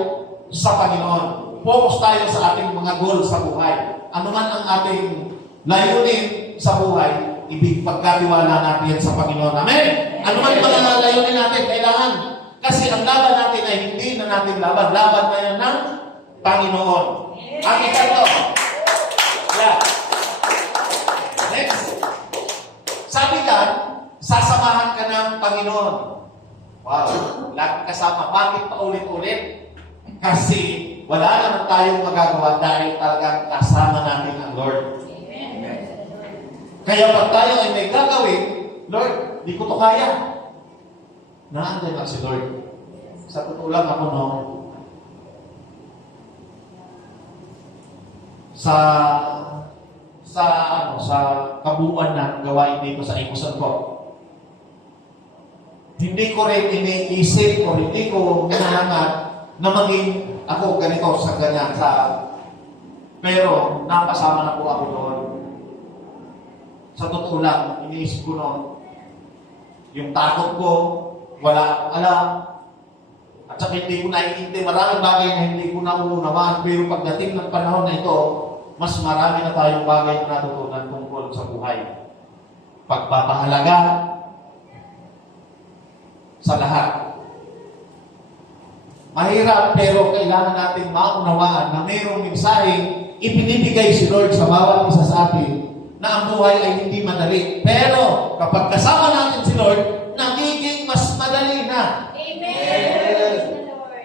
sa Panginoon. Focus tayo sa ating mga goal sa buhay. Ano man ang ating layunin sa buhay, pagkatiwala natin yan sa Panginoon. Amen? Ano man yung mga layunin natin, kailangan. Kasi ang laban natin ay hindi na natin laban. Laban na yan ng Panginoon. Ang ikato. Yeah. Next. Sabi ka, sasamahan ka ng Panginoon. Wow. Lagi kasama. Bakit pa ulit-ulit? Kasi wala naman tayong magagawa dahil talagang kasama natin ang Lord. Amen. Kaya pag tayo ay may gagawin, Lord, di ko to kaya. Naanday lang si Lord. Sa totoo lang ako, no? Sa kabuuan ng gawain dito sa Imusan ko. Hindi ko rin iniisip o hindi ko hinahangat na maging ako ganito sa ganyan pero napasama na po ako doon. Sa totoo lang, iniisip ko noon, yung takot ko, wala akong alam. At saka hindi ko naiintindi maraming bagay na hindi ko nauunawaan. Pero pagdating ng panahon na ito, mas marami na tayong bagay na natutunan tungkol sa buhay. Pagpapahalaga sa lahat. Mahirap, pero kailangan natin maunawaan na mayroong mensaheng ibinibigay si Lord sa bawat isa sa atin na ang buhay ay hindi madali. Pero kapag kasama natin si Lord, nagiging mas madali na. Amen.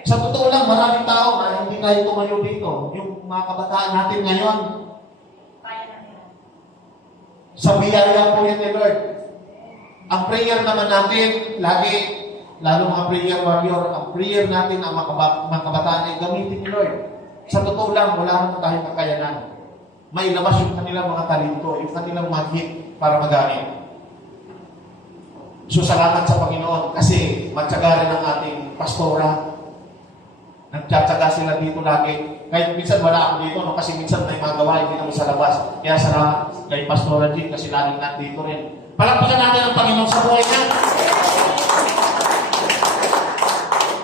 Sa totoo lang, maraming tao na hindi tayo tumayo dito. Yung mga kabataan natin ngayon, sa biyaya po yan ni Lord. Ang prayer naman natin, lagi, lalo mga prayer warrior, ang prayer natin, ang mga kabataan ay gamitin ni Lord. Sa totoo lang, wala naman tayong kakayanan. May labas yung kanilang mga talento, yung kanilang maghit para magamit. So, salamat sa Panginoon kasi matyaga rin ang ating pastora. Nagtsatsaga sila dito lagi. Kahit minsan wala ako dito, no? Kasi minsan may mga gawain dito sa labas. Kaya sa kay Pastor Jim, kasi laging nandito rin. Palakpakan natin ang Panginoon sa buhay niya.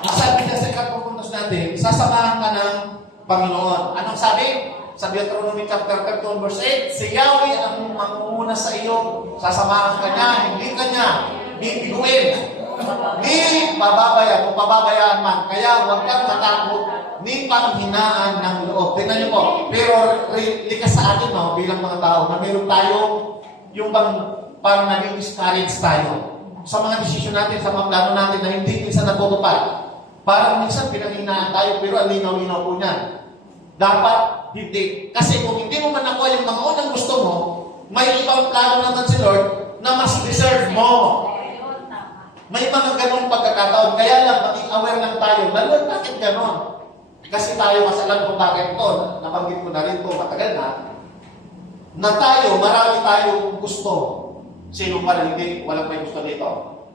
Ang sabi niya sa ikapupuntos natin, sasamahan ka ng Panginoon. Anong sabi? Sa Deuteronomy chapter 13 verse 8, si Yahweh ang mangunguna sa iyo, sasamahan ka niya, hindi ka niya bibiguin. Ni pababayaan o pababayaan man. Kaya huwag kang matakot ni panghinaan ng loob. Tingnan niyo po. Pero likas sa atin, no, bilang mga tao, na meron tayo yung parang naging-discourage tayo sa mga desisyon natin, sa mga plano natin na hindi minsan natutupad. Parang minsan pinanghinaan tayo, pero ang linaw-linaw po niyan. Dapat hindi. Kasi kung hindi mo man nakuha yung mga unang gusto mo, may ibang plano naman si Lord na mas deserve mo. May mga ganong pagkakataon. Kaya lang, maging aware lang tayo. Lalo, bakit ganon? Kasi tayo masalan kung bakit ito. Nabanggit ko na rin ito, matagal na tayo, marami tayong gusto. Sino pa rin hindi, walang may gusto dito.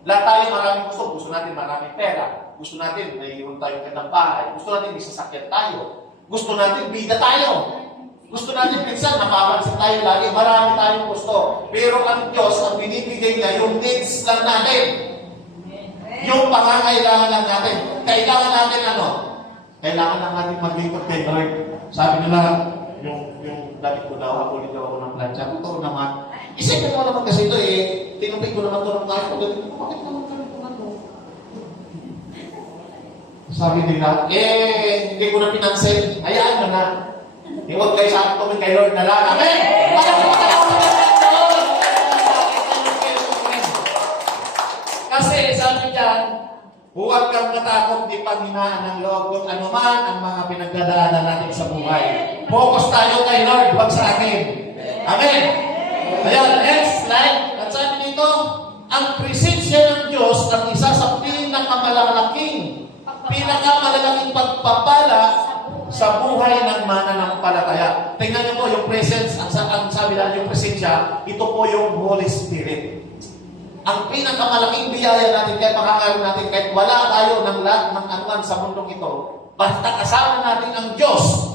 Lahat tayo maraming gusto. Gusto natin maraming pera. Gusto natin mayroon tayong gandang bahay. Gusto natin may sasakyan tayo. Gusto natin bida tayo. Gusto natin minsan napapansin tayo lagi. Marami tayong gusto. Pero ang Diyos, ang binibigay niya, yung needs lang natin. Yung pangangailangan lang natin. Kailangan natin ano? Kailangan lang natin maglingkod kay Lord. Sabi nila, yung dati ko daw, ako daw ako ng plancha. Totoo naman. Isipin mo naman kasi ito tinupig ko naman ito ng kahit ko. Bakit naman kami ito ano? Sabi nila, hindi ko na pinansin. Hayaan nyo na. Huwag kayo sa akin tuming kay Lord na lang. Amen! Kasi sabi dyan, huwag kang matakot di panghinaan ng loob kung ano man ang mga pinagdadaanan natin sa buhay. Focus tayo kay Lord, huwag sa akin. Amen! Ayan, next slide. At sabi dito, ang presensya ng Diyos ang isa sa pinakamalalaking pagpapala sa buhay ng mananampalataya. Tingnan niyo po yung presence, ang sabi lang yung presensya, ito po yung Holy Spirit. Ang pinakamalaking biyaya natin, kahit makakaroon natin, kahit wala tayo ng lahat ng anuman sa mundong ito, basta kasama natin ang Diyos,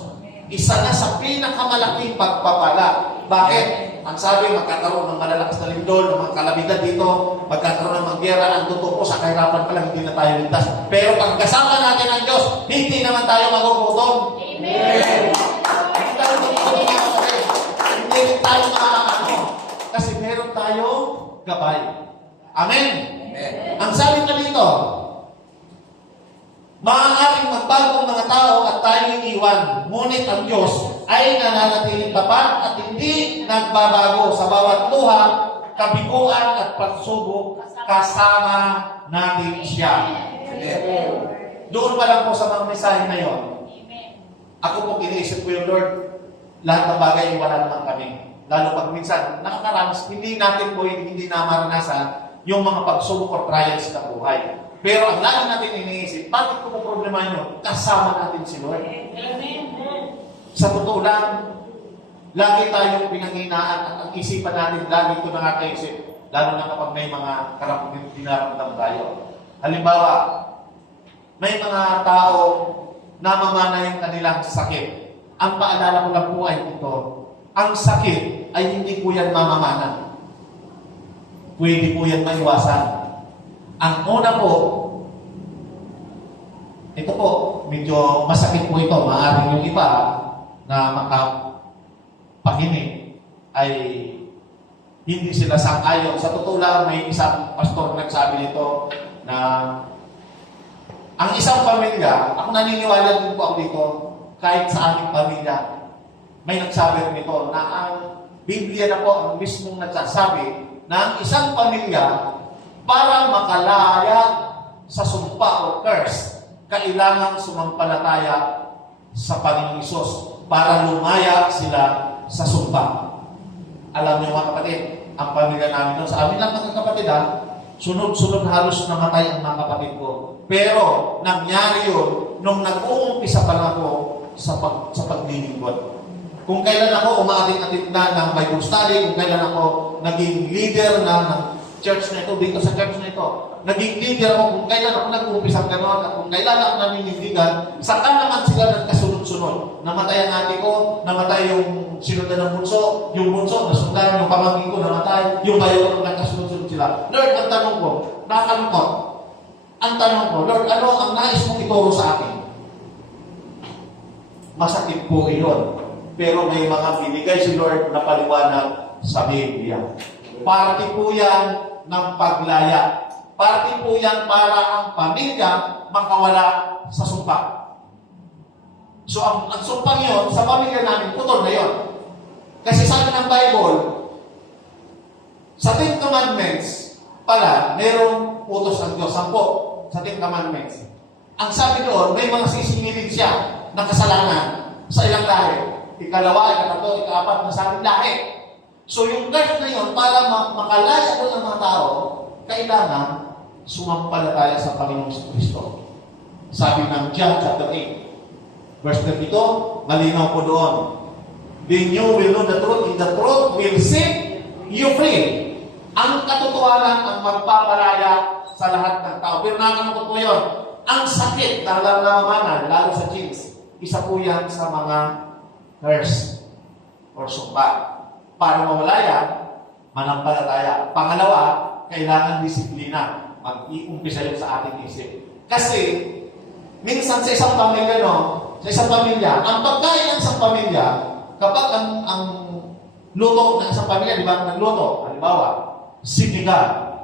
isa na sa pinakamalaking pagpapala. Bakit? Ang sabi, magkakaroon ng malalakas na lindol, ng mga kalabidad dito, magkakaroon ng mangyera, ang totoo po, sa kahirapan pa lang, hindi na tayo ligtas. Pero pag kasama natin ang Diyos, hindi naman tayo magugutom. Amen! Hindi tayo magugutom mga kapatid. Hindi rin tayo makakano. Kasi meron tayo gabay. Amen? Amen. Ang sabi na dito, maaaring magbago ang mga tao at tayo iiwan. Ngunit ang Diyos ay nananatiling tapat at hindi nagbabago sa bawat luha, kabiguan at pagsubok, kasama natin siya. Amen. Doon pa lang po sa mga mensahe na yon. Ako po iniisip ko yung Lord, lahat ng bagay wala naman kami. Lalo pag minsan, nakakaranas, hindi natin po, hindi na maranasan yung mga pagsubok or trials sa buhay. Pero ang lagi natin iniisip, bakit ko po problema nyo? Kasama natin si Lord. Sa totoo lang, lagi tayong pinanghinaan at ang isipan natin, lagi ito nakakaisip, lalo na kapag may mga karamping dinaramdam tayo. Halimbawa, may mga tao na mamana yung kanilang sakit. Ang paalala ko lang po ay ito, ang sakit ay hindi po yan mamamana. Pwede po yan maiwasan. Ang una po, ito po, medyo masakit po ito. Maaaring yung iba na makapakinig ay hindi sila sang-ayon. Sa totoo lang, may isang pastor nagsabi nito na ang isang pamilya, ako naniniwala din po ako dito, kahit sa aming pamilya, may nagsabi nito na ang Biblia na po ang mismong nagsasabi na ang isang pamilya para makalaya sa sumpa o curse, kailangan sumampalataya sa Panginoong Hesus para lumaya sila sa sumpa. Alam niyo mga kapatid, ang pamilya namin doon, sa amin lang mga kapatid sunod-sunod halos namatay ang mga kapatid ko. Pero nangyari yun nung nag-uumpisa pa lang ako sa paglilingkod. Kung kailan ako umaating-ating na ng Bible study, kung kailan ako naging leader ng church na ito, dito sa church na ito. Naging leader ako kung kailan ako nag-uumpisa gano'n at kung kailan ako naninindigan, saka naman sila nagkasunod-sunod. Namatay ang ate ko, namatay yung sinundan ng bunso, yung bunso, nasundan, yung pamangkin ko, namatay, yung bayo ko, nagkasunod-sunod sila. Lord, ang tanong ko, nakakalungkot. Ang tanong ko, Lord, ano ang nais mong ituro sa akin? Masakit po iyon. Pero may mga binigay si Lord na paliwanag sa Biblia. Parte po yan ng paglaya. Parte po yan para ang pamilya makawala sa sumpa. So, ang sumpang yun, sa pamilya namin, putol na yun. Kasi sabi ng Bible, sa 10 Commandments pala, mayroong utos ng Diyos, 10 sa 10 Commandments. Ang sabi doon, may mga sisingilin siya ng kasalanan sa ilang lahi. Ikalawa, ikatatlo, ikaapat na sa ating lahi. So yung curse na yun, para makalaya doon ng mga tao, kailangan sumampalataya sa Panginoong Kristo. Sabi ng John chapter 8, verse 32, malinaw po doon. Then you will know the truth, and the truth will set you free. Ang katotohanan ang magpapalaya sa lahat ng tao. Pero nakalungkot po yun. Ang sakit na nalamanan, lalo sa jeans, isa po yan sa mga curse or sumpa. Para mawala yan, manampalataya. Pangalawa, kailangan disiplina. Mag-iumpisa yun sa ating isip. Kasi, minsan sa isang pamilya, sa isang pamilya, ang pagkain ng isang pamilya, kapag ang luto ng isang pamilya, di ba, nagluto, halimbawa, sinigang.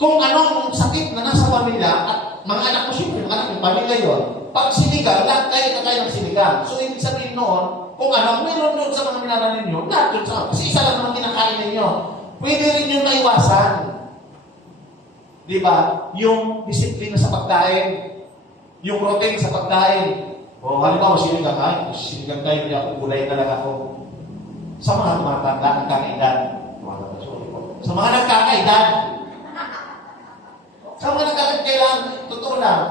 Kung anong sakit na nasa pamilya, at mga anak ko, siyempre, mga anak ng pamilya yun, pag sinigang, lahat kayo na kayo ng sinigang. So, ibig sabihin noon, kung ano, meron doon sa mga minana ninyo, lahat doon sa, kasi isa lang naman kinakain ninyo. Pwede rin yung maiwasan. Di ba? Yung disiplina sa pagkain, yung routine sa pagkain. O halimbawa, sinigang tayo, hindi ako, gulay na lang ako. Sa mga tumatanda, nagkakaedad. Sa mga nagkakaedad. Sa mga nagkakailan, totoo lang.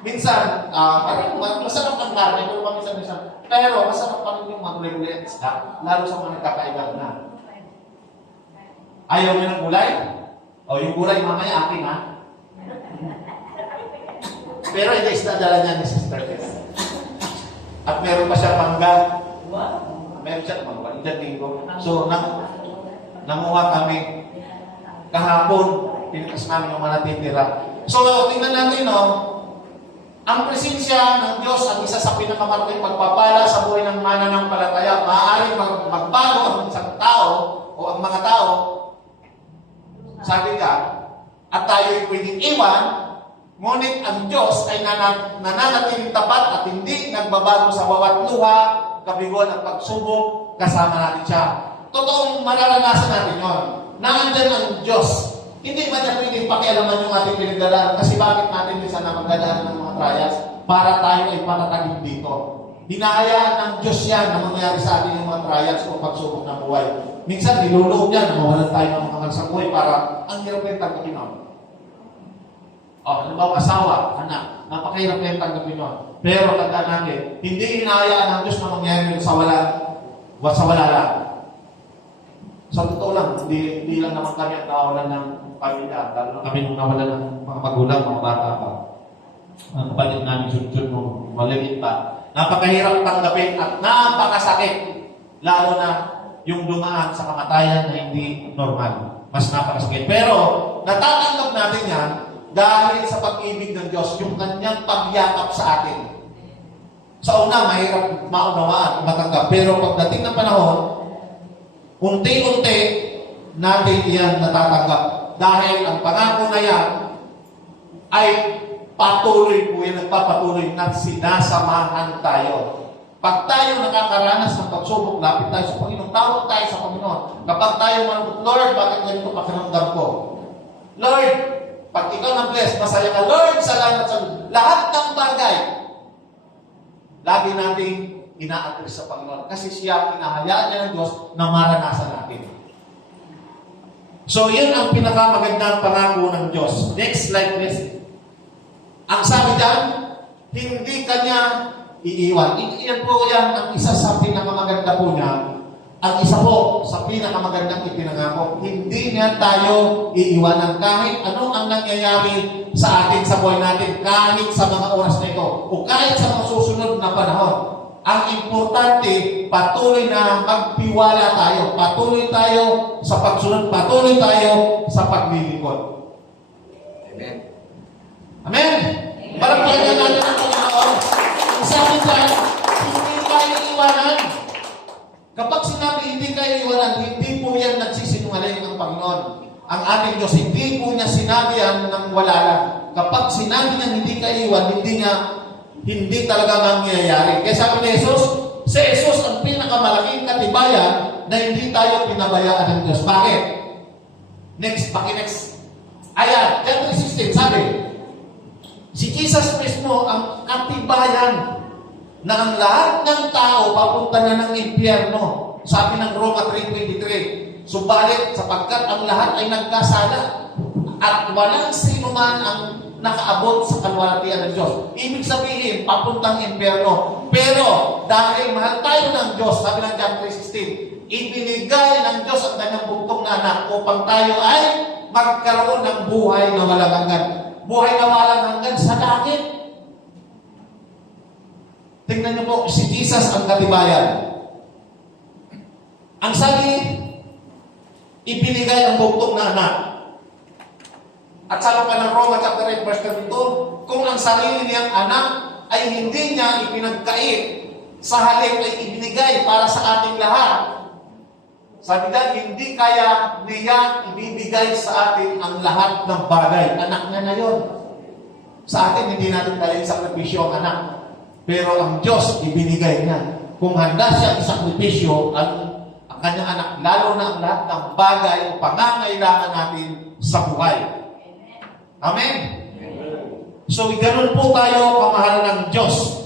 Minsan, masarap ang karne, pero minsan. Pero masarap pa rin yung magulay-gulay at isda, lalo sa mga nagkakaedad na. Ayaw niyo ng gulay? O yung gulay mamaya akin, ha? Pero hindi isda dala niya ni Sister Tess. At meron pa siya mangga. Meron siya mangga, hindi linggo. So, nanguha kami kahapon, tinikas namin yung mga natitira. So, tingnan natin, ang presensya ng Diyos ang isa sa pinakamalaking pagpapala sa buhay ng mananampalataya. Maaaring magbago ang isang tao o ang mga tao, sabi ka, at tayo'y pwedeng iwan, ngunit ang Diyos ay nananatiling tapat at hindi nagbabago sa bawat luha, kabiguan at pagsubok, kasama natin siya. Totoong mararanasan natin yun. Nandiyan ang Diyos. Hindi ba niya pwedeng pakialaman yung ating pinagdadaan? Kasi bakit natin minsan na magdadaan ng mga trials? Para tayo ay patatagin dito. Hinahayaan ng Diyos yan na mangyari sa atin yung mga trials o pagsubok ng buhay. Minsan, niluloob yan na mawalan tayo ng mga sa buhay para ang hirap na yung tanggapin nun. Halimbawa, asawa, anak, napakahirap na yung tanggapin nun. Pero tandaan natin, hindi hinahayaan ng Diyos na mangyari sa wala lang. Sa totoo lang, hindi lang naman kami at nawalan ng pamilya. Lalo na kami nung nawalan ng mga magulang, mga bata pa. Ang kapatid namin, sunod nung malimit pa. Napakahirap tanggapin at napakasakit. Lalo na yung dumaan sa kamatayan na hindi normal. Mas napakasakit. Pero, natatanggap natin yan dahil sa pag-ibig ng Diyos, yung kanyang pagyakap sa atin. Sa una, mahirap maunawaan, matanggap. Pero pagdating ng panahon, unti-unti natin iyan natatanggap. Dahil ang pangako na yan ay patuloy po yan, nagpapatuloy na sinasamahan tayo. Pag tayo nakakaranas ng pagsubok, lapit tayo sa Panginoon, tawag tayo sa Panginoon. Kapag tayo manunod, Lord, bakit ganito pakiramdam ko? Lord, pag ikaw na-bless, masaya ka, Lord, salamat sa lahat ng bagay. Lagi natin ina-address sa Panginoon. Kasi siya, pinahayaan niya ng Diyos na maranasan natin. So, yun ang pinakamagandang pangako ng Diyos. Next slide, please. Ang sabi dyan, hindi kanya iiwan. Iyan po yan ang isa sa pinakamaganda po niya. Ang isa po sa pinakamagandang ipinangako, hindi niya tayo iiwanan kahit ano ang nangyayari sa atin sa buhay natin, kahit sa mga oras na ito, o kahit sa mga susunod na panahon. Ang importante, patuloy na magtiwala tayo, patuloy tayo sa pagsunod, patuloy tayo sa paglilingkod. Amen. Amen? Palagpagan natin ang Panginoon. Sabi dyan, hindi tayo iwanan. Kapag sinabi hindi kayo iwanan, hindi po yan nagsisinungaling ang Panginoon. Ang ating Diyos, hindi po niya sinabi yan ng wala lang. Kapag sinabi niya hindi kayo iwan, hindi talaga mangyayari. Kaya sabi ni Jesus, si Jesus ang pinakamalaking katibayan na hindi tayo pinabayaan ng Diyos. Bakit? Next. Ayan, John 3:16, sabi, si Jesus mismo ang katibayan na ang lahat ng tao papunta na ng impyerno. Sabi ng Roma 3:23, subalit sapagkat ang lahat ay nagkasala at walang sino man ang nakaabot sa kalwalhatian ng Diyos. Ibig sabihin, papuntang impyerno. Pero dahil mahal tayo ng Diyos, sabi ng John 3:16, ibinigay ng Diyos ang kanyang bugtong na anak upang tayo ay magkaroon ng buhay na walang hanggan. Buhay na walang hanggan sa langit. Tingnan niyo po, si Jesus ang katibayan. Ang sabi, ibinigay ang bugtong na anak. At sabi pa ng Roma chapter 8 verse 32, kung ang sarili niyang anak ay hindi niya ipinagkait, sa halip ay ibinigay para sa ating lahat. Sabi dahil hindi kaya niya ibibigay sa atin ang lahat ng bagay. Anak niya na yun. Sa atin, hindi natin kaya isakripisyo ang anak. Pero ang Diyos, ibinigay niya. Kung handa siya isakripisyo ang kanyang anak, lalo na ang lahat ng bagay o pangangailangan natin sa buhay. Amen? So, ganun po tayo kamahal ng Diyos.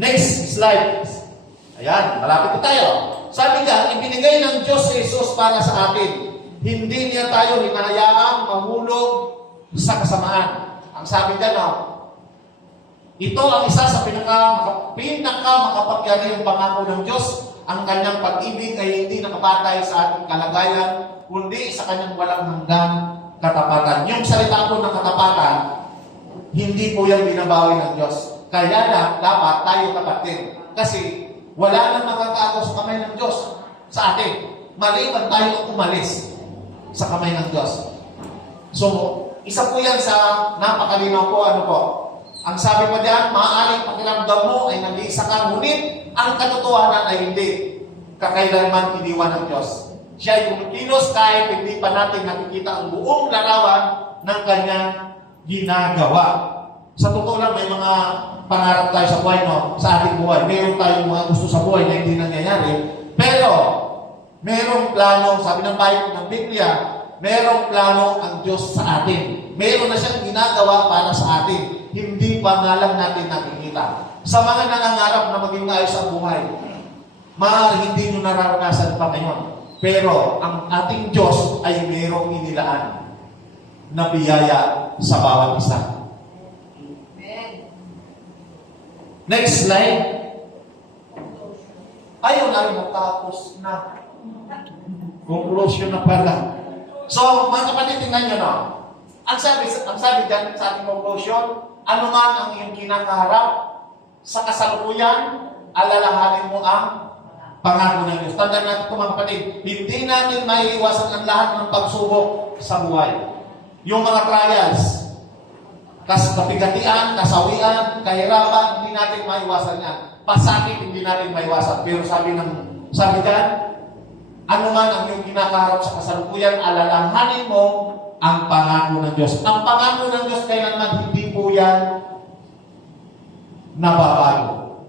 Next slide. Ayan, malapit po tayo. Sabi niya, ibinigay ng Diyos si Jesus para sa atin. Hindi niya tayo hinahayaang mahulog sa kasamaan. Ang sabi niya, ito ang isa sa pinakamakapangyarihang pangako ng Diyos. Ang kanyang pag-ibig ay hindi nakabatay sa ating kalagayan, kundi sa kanyang walang hanggang katapatan. Yung salita po ng katapatan, hindi po yan binabawi ng Diyos. Kaya na dapat tayo kapatid. Kasi wala nang makakaagaw sa kamay ng Diyos sa atin. Maliban tayo umalis sa kamay ng Diyos. So, isa po yan sa napakalinaw po, ang sabi pa diyan, maaaring pakiramdam mo ay nag-iisa ka, ngunit ang katotohanan ay hindi. Kakailanman iniwan ng Diyos. Siya ay kumikilos kahit hindi pa natin nakikita ang buong larawan ng kanyang ginagawa. Sa totoo lang, may mga pangarap tayo sa buhay, sa ating buhay. Meron tayong mga gusto sa buhay na hindi nangyayari. Pero, merong plano, sabi ng Bible, ng Biblia, merong plano ang Diyos sa atin. Meron na siyang ginagawa para sa atin. Hindi pa nga lang natin nakikita. Sa mga nangangarap na maging ayos ang buhay, maaari hindi nyo nararanasan pa ngayon. Pero ang ating Diyos ay mayroong inilaan na biyaya sa bawat isa. Next slide. Ayun ay matapos na. Conclusion na pala. So, mga kapatid, tingnan nyo Ang sabi dyan sa ating conclusion, ano man ang iyong kinakaharap sa kasalukuyan, alalahanin mo ang pangako ng Diyos. Tandaan natin ito mga kapatid, hindi natin maiiwasan ang lahat ng pagsubok sa buhay. Yung mga trials, kapigatian, kasawian, kahirapan, hindi natin maiwasan yan. Pasakit, hindi natin maiwasan. Pero sabi dyan, ano man ang iyong kinakaharap sa kasalukuyan, alalahanin mo ang pangako ng Diyos. Ang pangako ng Diyos kailanman hindi po yan nababago.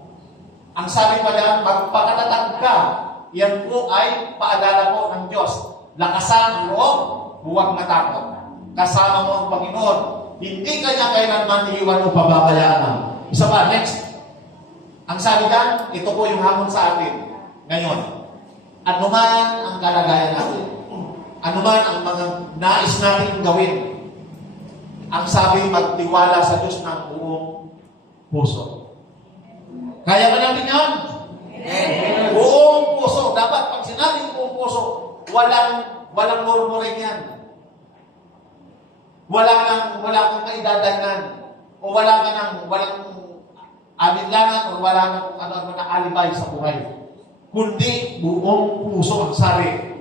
Ang sabi pa dyan, magpakatatag ka, yan po ay paalala po ng Diyos. Lakasan ang loob, huwag matakot. Kasama mo ang Panginoon. Hindi kanya kailanman iiwan o pababayaan. Isa pa, next. Ang sabi dyan, ito po yung hamon sa atin. Ngayon, ano man ang kalagayan natin, ano man ang mga nais natin gawin, ang sabi, magtiwala sa Diyos ng buong puso. Kaya ba natin yan? Buong puso. Dapat pag sinabing buong puso, walang murmuring yan. Wala kang maidadanan. O walang alinlangan o wala nang na alibay sa buhay. Kundi buong puso ang sari.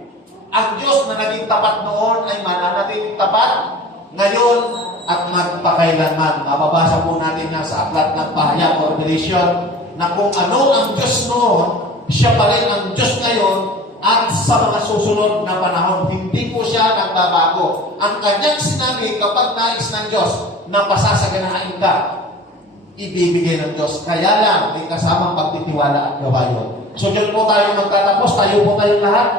Ang Diyos na naging tapat noon ay mananatiling tapat ngayon at magpakailanman. Mababasa po natin yan sa aklat ng Pahayag o Revelation na kung ano ang Diyos noon, siya pa rin ang Diyos ngayon at sa mga susunod na panahon. Hindi po siya nagbabago. Ang kanyang sinabi kapag nais ng Diyos na pasasaganain ka, ibibigay ng Diyos. Kaya lang, may kasamang pagtitiwala at gawayon. So, dyan po tayo magtatapos. Tayo po tayong lahat.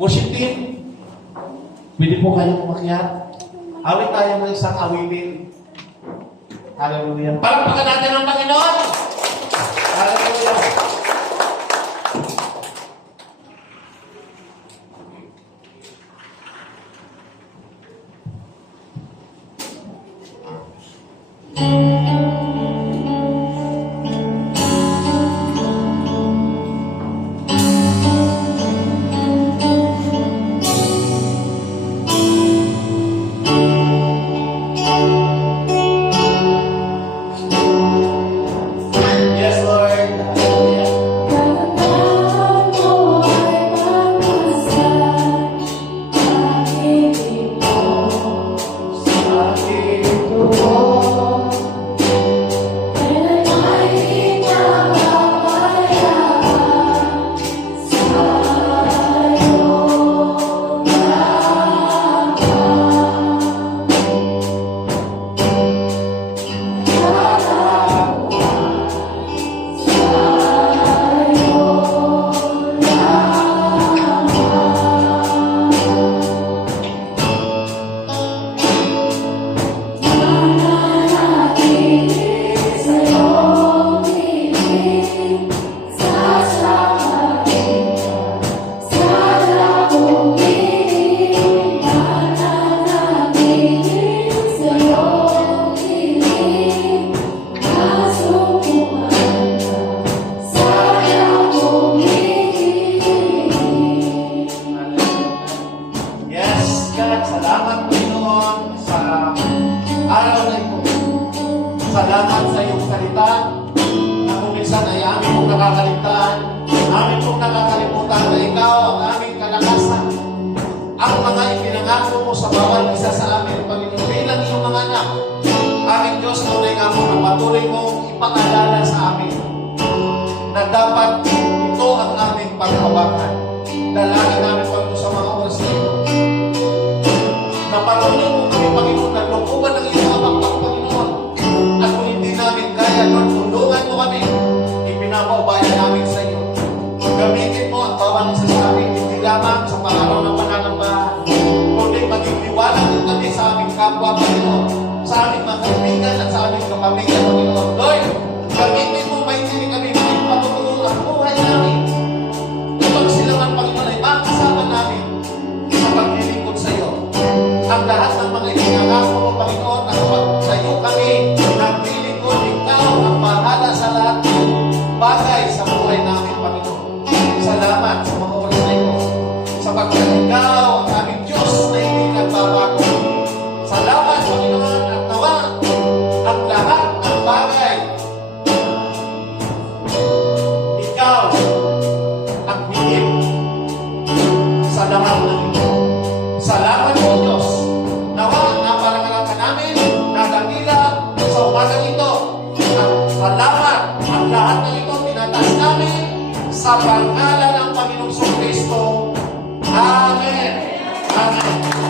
Worship team, pwede po kayong umakyat. Awit tayo ng isang awitin. Hallelujah. Palakpakan natin ang Panginoon. Hallelujah. Yes, Lord. Hallelujah. Sa aking tuwa, Yes, God, salamat Panginoon sa araw na ito. Salamat sa iyong salita na kung minsan ay amin pong nakakaligtaan, amin pong nakakalimutan na ikaw ang aming kalakasan. Ang mga ipinangako mo sa bawat isa sa amin, Panginoon, bilang iyong mga anak. Aming Diyos, tunay nga mo na patuloy mong ipaalala sa amin na dapat ito ang aming paghawakan. Dalangin namin Panginoon sa mga oras na ito. Na patuloy mo kami, Panginoon, na lukuban ng iyong abakbak, Panginoon. At kung hindi namin kaya, Lord, tulungan mo kami. Ipinapaubaya namin sa iyo. Gamitin mo ang bawang isa sa amin, hindi lamang sa pangaraw ng pananambahan, kundi maging liwanag din kami sa aming kapwa, Panginoon, sa aming mga kaibigan at sa aming kapamilya, Panginoon. Lord, gamitin mo, maintindi kami, maging patutunan ang buhay namin. Kapag sila man, Panginoon, ay makasama namin sa paglilingkod sa iyo. Ang lahat ng mga ipinangako mo, Panginoon, na kapag sa iyo kami naglilingkod, ikaw ang bahala sa lahat ng bagay sa buhay namin, Panginoon. Salamat sa mga oras na ito. Sapagkat ikaw ang aming Diyos na hindi nagbabago. Salamat, Panginoon, at nawa ang lahat ng bagay. Ikaw ang higit sa lahat ng ito. Salamat po, Diyos. Nawa, naparangalan ka namin, nadakila sa umagang ito. At salamat ang lahat ng ito, tinataas namin sa pangalan ng Panginoong Kristo. Amen. Amen.